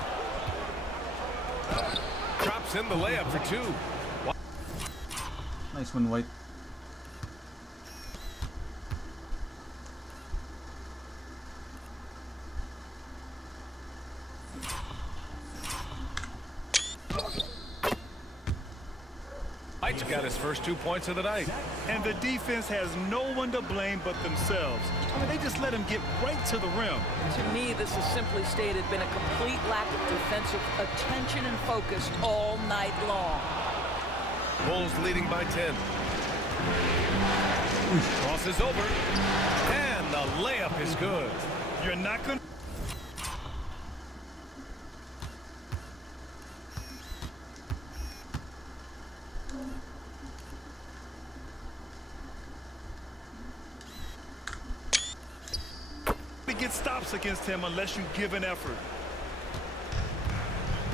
Drops in the layup for 2. Nice one, White. White's got his first 2 points of the night. And the defense has no one to blame but themselves. I mean, they just let him get right to the rim. To me, this has simply stated been a complete lack of defensive attention and focus all night long. Bulls leading by 10. Crosses over. And the layup is good. You're not going to... get stops against him unless you give an effort.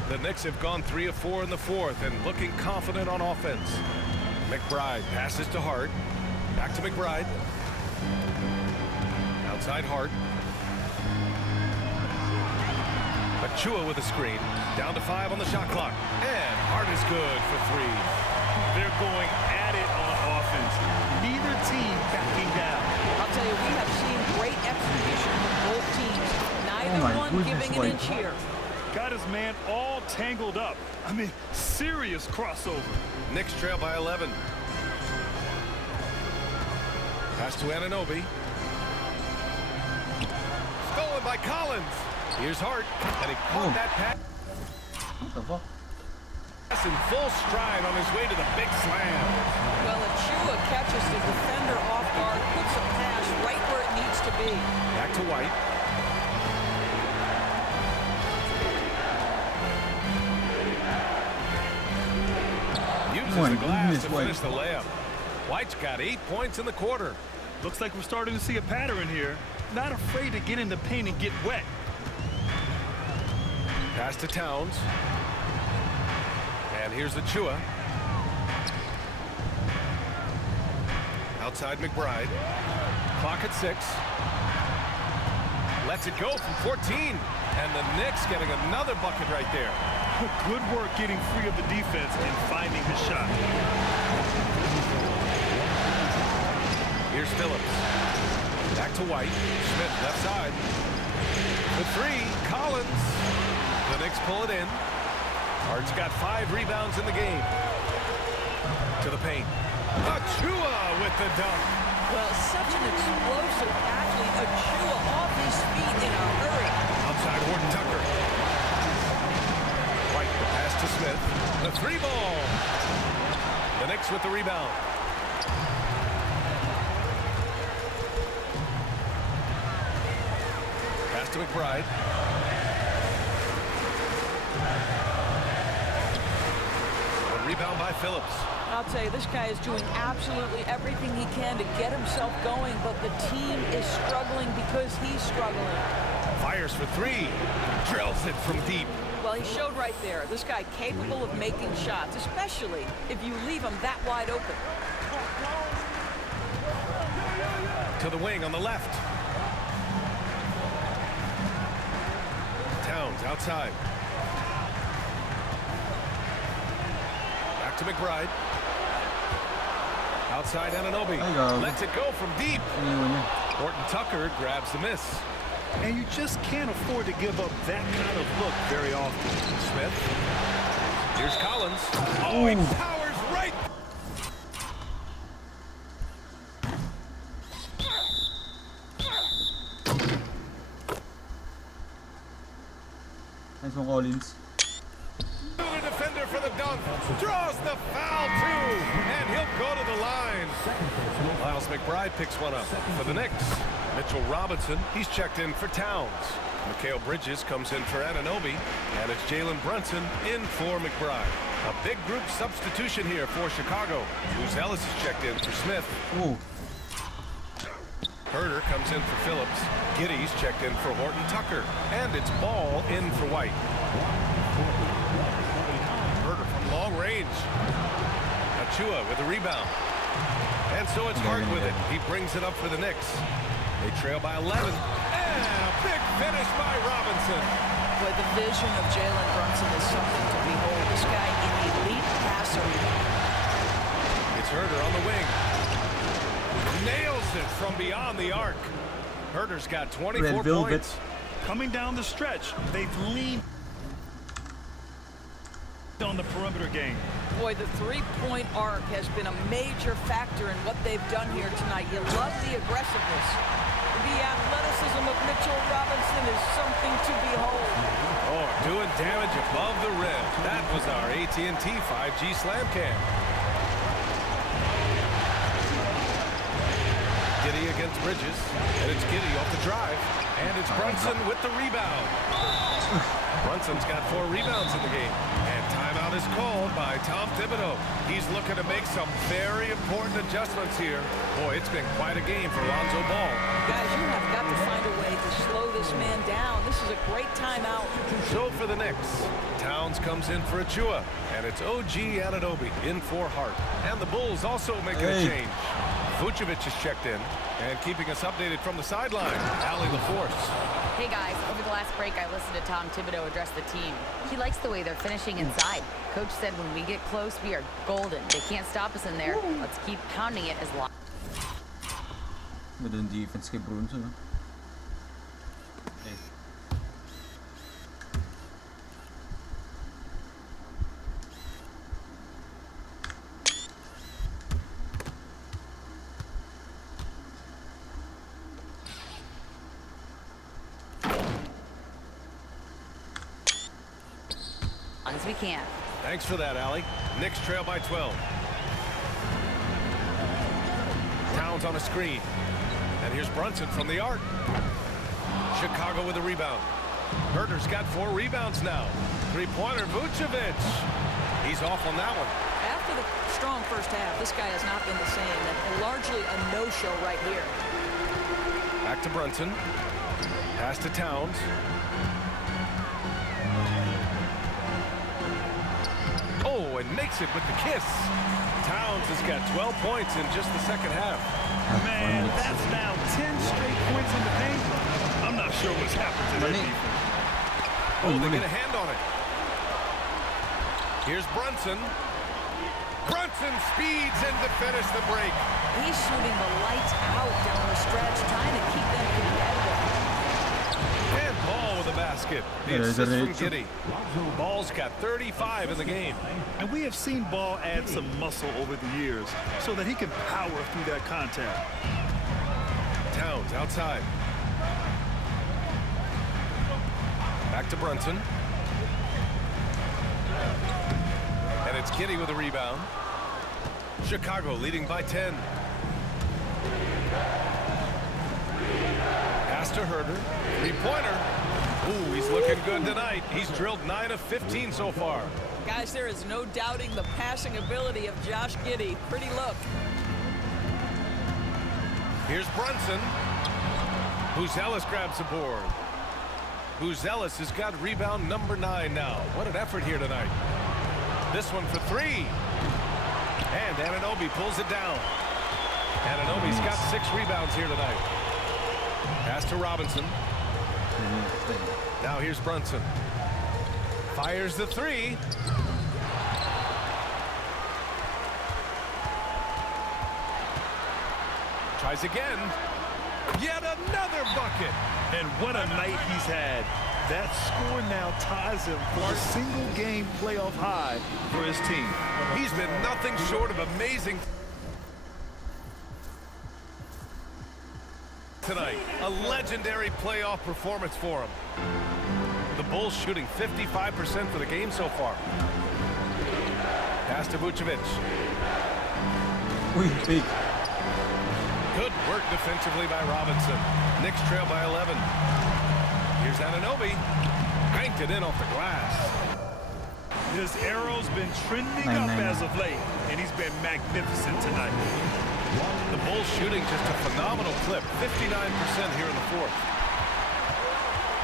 The Knicks have gone 3 of 4 in the fourth and looking confident on offense. McBride passes to Hart. Back to McBride. Outside Hart. Achua with a screen. Down to 5 on the shot clock. And Hart is good for 3. They're going at it on offense. Neither team backing down. I'll tell you, we have seen great execution from both teams. Neither one giving an inch here. Got his man all tangled up. I mean, serious crossover. Knicks trail by 11. Pass to Anunoby. Stolen by Collins. Here's Hart, and he caught that pass. What the fuck? In full stride on his way to the big slam. Well, Achua catches the defender off guard, puts a pass right where it needs to be. Back to White. Uses the glass to finish the layup. White's got 8 points in the quarter. Looks like we're starting to see a pattern here. Not afraid to get in the paint and get wet. Pass to Towns. And here's Achua. Outside McBride. Clock at 6. Lets it go from 14. And the Knicks getting another bucket right there. Good work getting free of the defense and finding his shot. Here's Phillips. Back to White. Smith left side. The 3. Collins. The Knicks pull it in. Hart's got 5 rebounds in the game. To the paint. Achua with the dunk. Well, such an explosive athlete. Achua off his feet in a hurry. Outside Horton Tucker. White the pass to Smith. The 3 ball. The Knicks with the rebound. Pass to McBride. A rebound by Phillips. I'll tell you, this guy is doing absolutely everything he can to get himself going, but the team is struggling because he's struggling. Fires for 3. Drills it from deep. Well, he showed right there. This guy capable of making shots, especially if you leave him that wide open. To the wing on the left. Towns outside. Back to McBride. Outside Anunoby. Lets it go from deep. Horton Tucker grabs the miss. And you just can't afford to give up that kind of look very often. Smith. Here's Collins. Oh, he powers right. Nice one, Collins. The defender for the dunk. Draws the foul, too. And he'll go to the line. Miles McBride picks one up for the Knicks. Mitchell Robinson, he's checked in for Towns. Mikal Bridges comes in for Anunoby. And it's Jalen Brunson in for McBride. A big group substitution here for Chicago. Luz Ellis is checked in for Smith. Ooh. Herder comes in for Phillips. Giddey's checked in for Horton Tucker. And it's Ball in for White. Herder from long range. Achua with a rebound. And so it's Hart with it. He brings it up for the Knicks. They trail by 11. And a big finish by Robinson. Boy, the vision of Jalen Brunson is something to behold. This guy an elite passer. It's Herder on the wing. Nails it from beyond the arc. Herder's got 24 points. Coming down the stretch, they've leaned on the perimeter game. Boy, the three-point arc has been a major factor in what they've done here tonight. You love the aggressiveness. The athleticism of Mitchell Robinson is something to behold. Oh, doing damage above the rim. That was our AT&T 5G Slam Cam. Giddey against Bridges, and it's Giddey off the drive, and it's Brunson with the rebound. Brunson's got 4 rebounds in the game, and timeout is called by Tom Thibodeau. He's looking to make some very important adjustments here. Boy, it's been quite a game for Lonzo Ball. Guys, you have got to find a way to slow this man down. This is a great timeout. So for the Knicks, Towns comes in for Achua, and it's OG Anunoby in for Hart. And the Bulls also making a change. Vucevic is checked in, and keeping us updated from the sideline, Allie LaForce. Hey guys, over the last break, I listened to Tom Thibodeau address the team. He likes the way they're finishing inside. Coach said when we get close, we are golden. They can't stop us in there. Let's keep pounding it as long. Met een defense kay Brunson. Hey. As long as we can. Thanks for that, Allie. Knicks trail by 12. Towns on a screen. And here's Brunson from the arc. Chicago with a rebound. Herder's got 4 rebounds now. Three-pointer, Vucevic. He's off on that one. After the strong first half, this guy has not been the same, and largely a no-show right here. Back to Brunson. Pass to Towns. Oh, and makes it with the kiss. Towns has got 12 points in just the second half. Man, that's now 10 straight points in the paint. I'm not sure what's happened to that defense. Oh, they get a hand on it. Here's Brunson. Brunson speeds in to finish the break. He's shooting the lights out down the stretch, trying to keep them competitive. And Ball with a basket. The assist from Giddey. Ball's got 35 in the game. And we have seen Ball add some muscle over the years so that he can power through that contact. Towns outside. Back to Brunson. And it's Giddey with a rebound. Chicago leading by 10. Pass to Herder. Three-pointer. Ooh, he's looking good tonight. He's drilled 9 of 15 so far. Guys, there is no doubting the passing ability of Josh Giddey. Pretty look. Here's Brunson. Buzelis grabs the board. Buzelis has got rebound number 9 now. What an effort here tonight. This one for 3. And Anunoby pulls it down. Anunoby's got 6 rebounds here tonight. Pass to Robinson. Now here's Brunson. Fires the 3. Tries again. Yet another bucket. And what a night he's had. That score now ties him for a single-game playoff high for his team. He's been nothing short of amazing tonight. A legendary playoff performance for him. The Bulls shooting 55% for the game so far. Pass to Vucevic. Uy, big. Good work defensively by Robinson. Knicks trail by 11. Here's Anunoby. Banked it in off the glass. His arrow's been trending up as of late, and he's been magnificent tonight. The Bulls shooting just a phenomenal clip. 59% here in the fourth.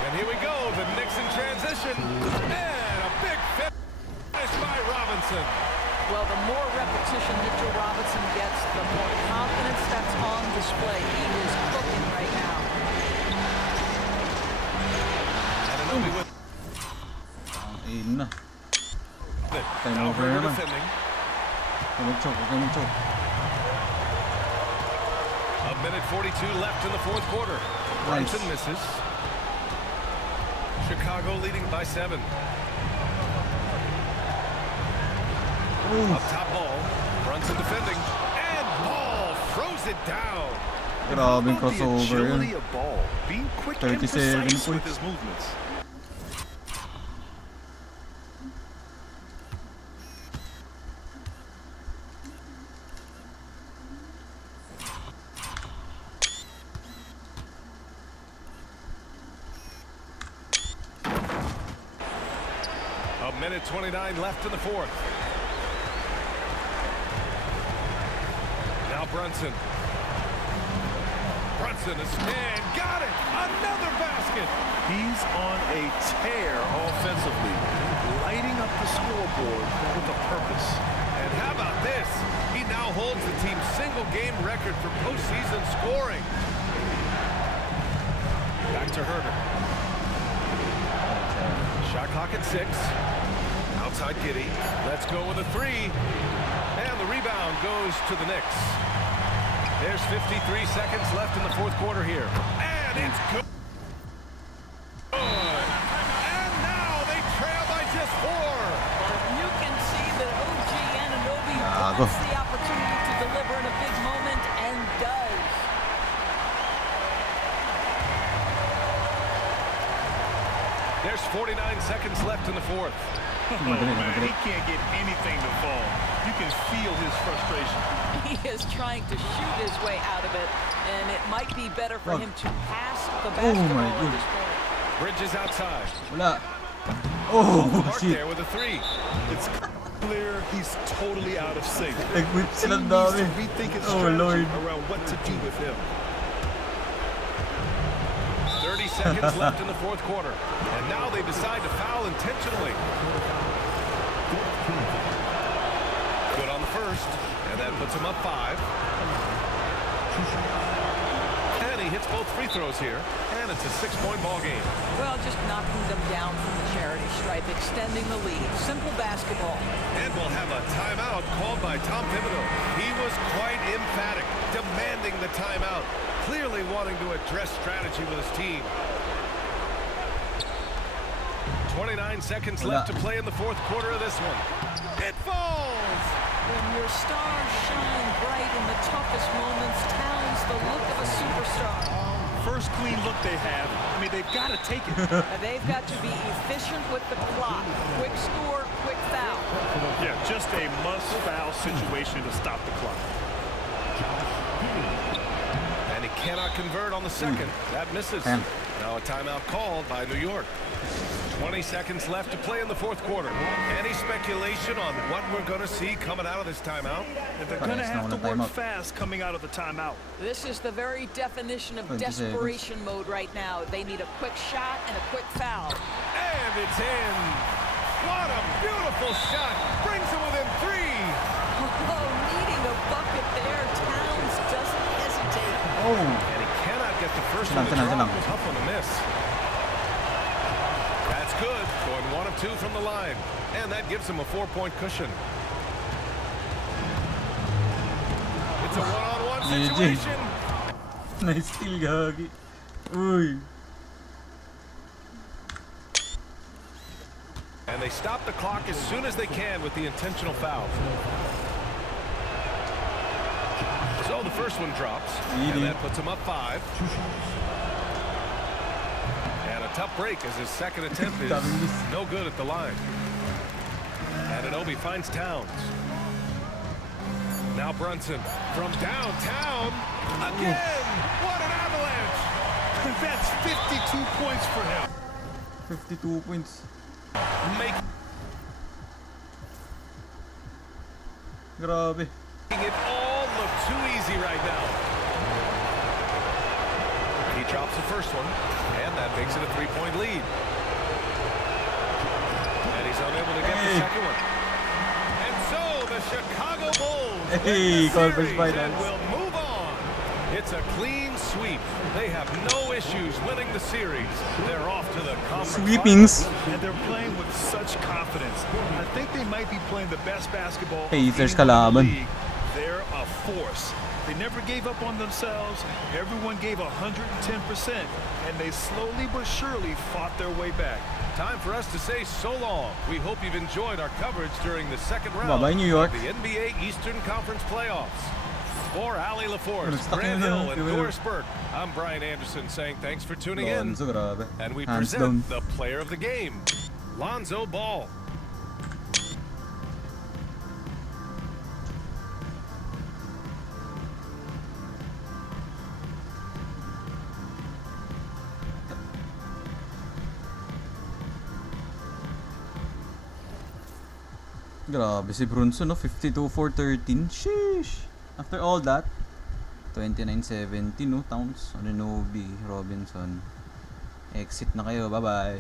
And here we go. The Knicks in transition. And a big finish by Robinson. Well, the more repetition Mitchell Robinson gets, the more confidence that's on display. He is cooking right now. Anunoby with In. now over Herder naman. defending. Huwag choke. A minute 42 left in the fourth quarter. Nice. Brunson misses. Chicago leading by 7. Up top Ball. Brunson defending. And Ball throws it down. Grabing The crossover agility yun. of Ball, being quick and 37 precise with points. his movements. A minute 29 left in the fourth. Now Brunson. Brunson is and got it. Another basket. He's on a tear offensively, lighting up the scoreboard with a purpose. And how about this? He now holds the team's single-game record for postseason scoring. Back to Herder. Shot clock at 6. Outside Giddey. Let's go with a 3. And the rebound goes to the Knicks. There's 53 seconds left in the fourth quarter here. And it's good. And now they trail by just 4. You can see that OG Anunoby wants the opportunity to deliver in a big moment and does. There's 49 seconds left in the fourth. Oh, man, he can't get anything to fall. You can feel his frustration. He is trying to shoot his way out of it, and it might be better for him to pass the basketball at this point. Bridges outside. Wala. Oh, Mark shit. there with a 3. It's clear he's totally out of sync. Nag-whip He silang needs dami. to rethink his Oh, Lord. strategy around what to do with him. 30 seconds left in the fourth quarter. And now they decide to foul intentionally. Good on the first. And that puts him up 5. And he hits both free throws here. And it's a 6-point ball game. Well, just knocking them down from the charity stripe, extending the lead. Simple basketball. And we'll have a timeout called by Tom Thibodeau. He was quite emphatic, demanding the timeout, clearly wanting to address strategy with his team. 29 seconds left to play in the fourth quarter of this one. It falls! When your stars shine bright in the toughest moments, Towns the look of a superstar. First clean look they have. I mean, they've got to take it. They've got to be efficient with the clock. Quick score, quick foul. Yeah, just a must-foul situation to stop the clock. And he cannot convert on the second. That misses. Now a timeout called by New York. 20 seconds left to play in the fourth quarter. Any speculation on what we're going to see coming out of this timeout? And they're going to have to work fast coming out of the timeout. This is the very definition of desperation mode right now. They need a quick shot and a quick foul. And it's in. What a beautiful shot. Brings him within 3. Oh, needing a bucket there. Towns doesn't hesitate. Oh. And he cannot get the first one to drop. Tough one to miss. That's good. Going 1 of 2 from the line. And that gives him a 4-point cushion. It's a one-on-one situation. Nice steal, gagi. Uy. And they stop the clock as soon as they can with the intentional foul. So the first one drops. And that puts him up 5. Tough break as his second attempt is no good at the line. Anunoby finds Towns. Now Brunson from downtown. Again! What an avalanche! That's 52 points for him. 52 points. Grabe. Making it all look too easy right now. He drops the first one. And that makes it a 3-point lead. And he's unable to get the second one. And so the Chicago Bulls win the series and will move on. It's a clean sweep. They have no issues winning the series. They're off to the conference sweepings. And they're playing with such confidence. I think they might be playing the best basketball Hey, in there's the kalaban. league. They're a force. They never gave up on themselves. Everyone gave 110%, and they slowly but surely fought their way back. Time for us to say so long. We hope you've enjoyed our coverage during the second round Bye-bye, New York. of the NBA Eastern Conference Playoffs. For Ali LaForce, stuck Grant in Hill, the- and Doris Burke, I'm Brian Anderson saying thanks for tuning in. Lonzo, grabe. And we Hands present down. the player of the game, Lonzo Ball. Grabe si Brunson, no? 52 for 13. Sheesh. After all that, 29-17, no? Towns, Anunoby, Robinson. Exit na kayo, bye-bye.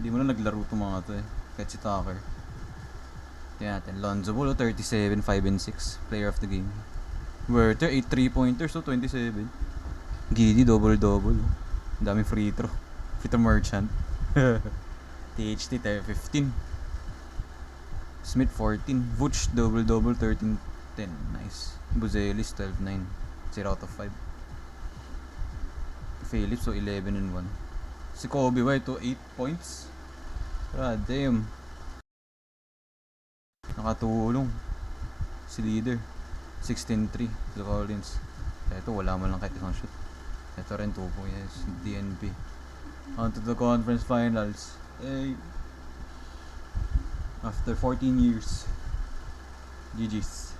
Hindi mo na naglaro itong mga to eh. Kahit si Tucker. Tingnan natin, Lonzo Ball, 37, 5 and 6. Player of the game. Werther, 8 3-pointers, so 27. Giddey, double-double. Ang dami free throw. Free throw merchant. THT 15. Smith 14. Vooch double-double 13-10. Nice. Buzelis 12-9. 0 out of 5. Phillips 11-1. Si Kobe White 8 points. God damn. Nakatulong. Si leader 16-3. Phil Collins. Ito wala man lang kahit isang shoot. Ito rin 2 points. DNP. On to the conference finals. Hey. After 14 years. GG's.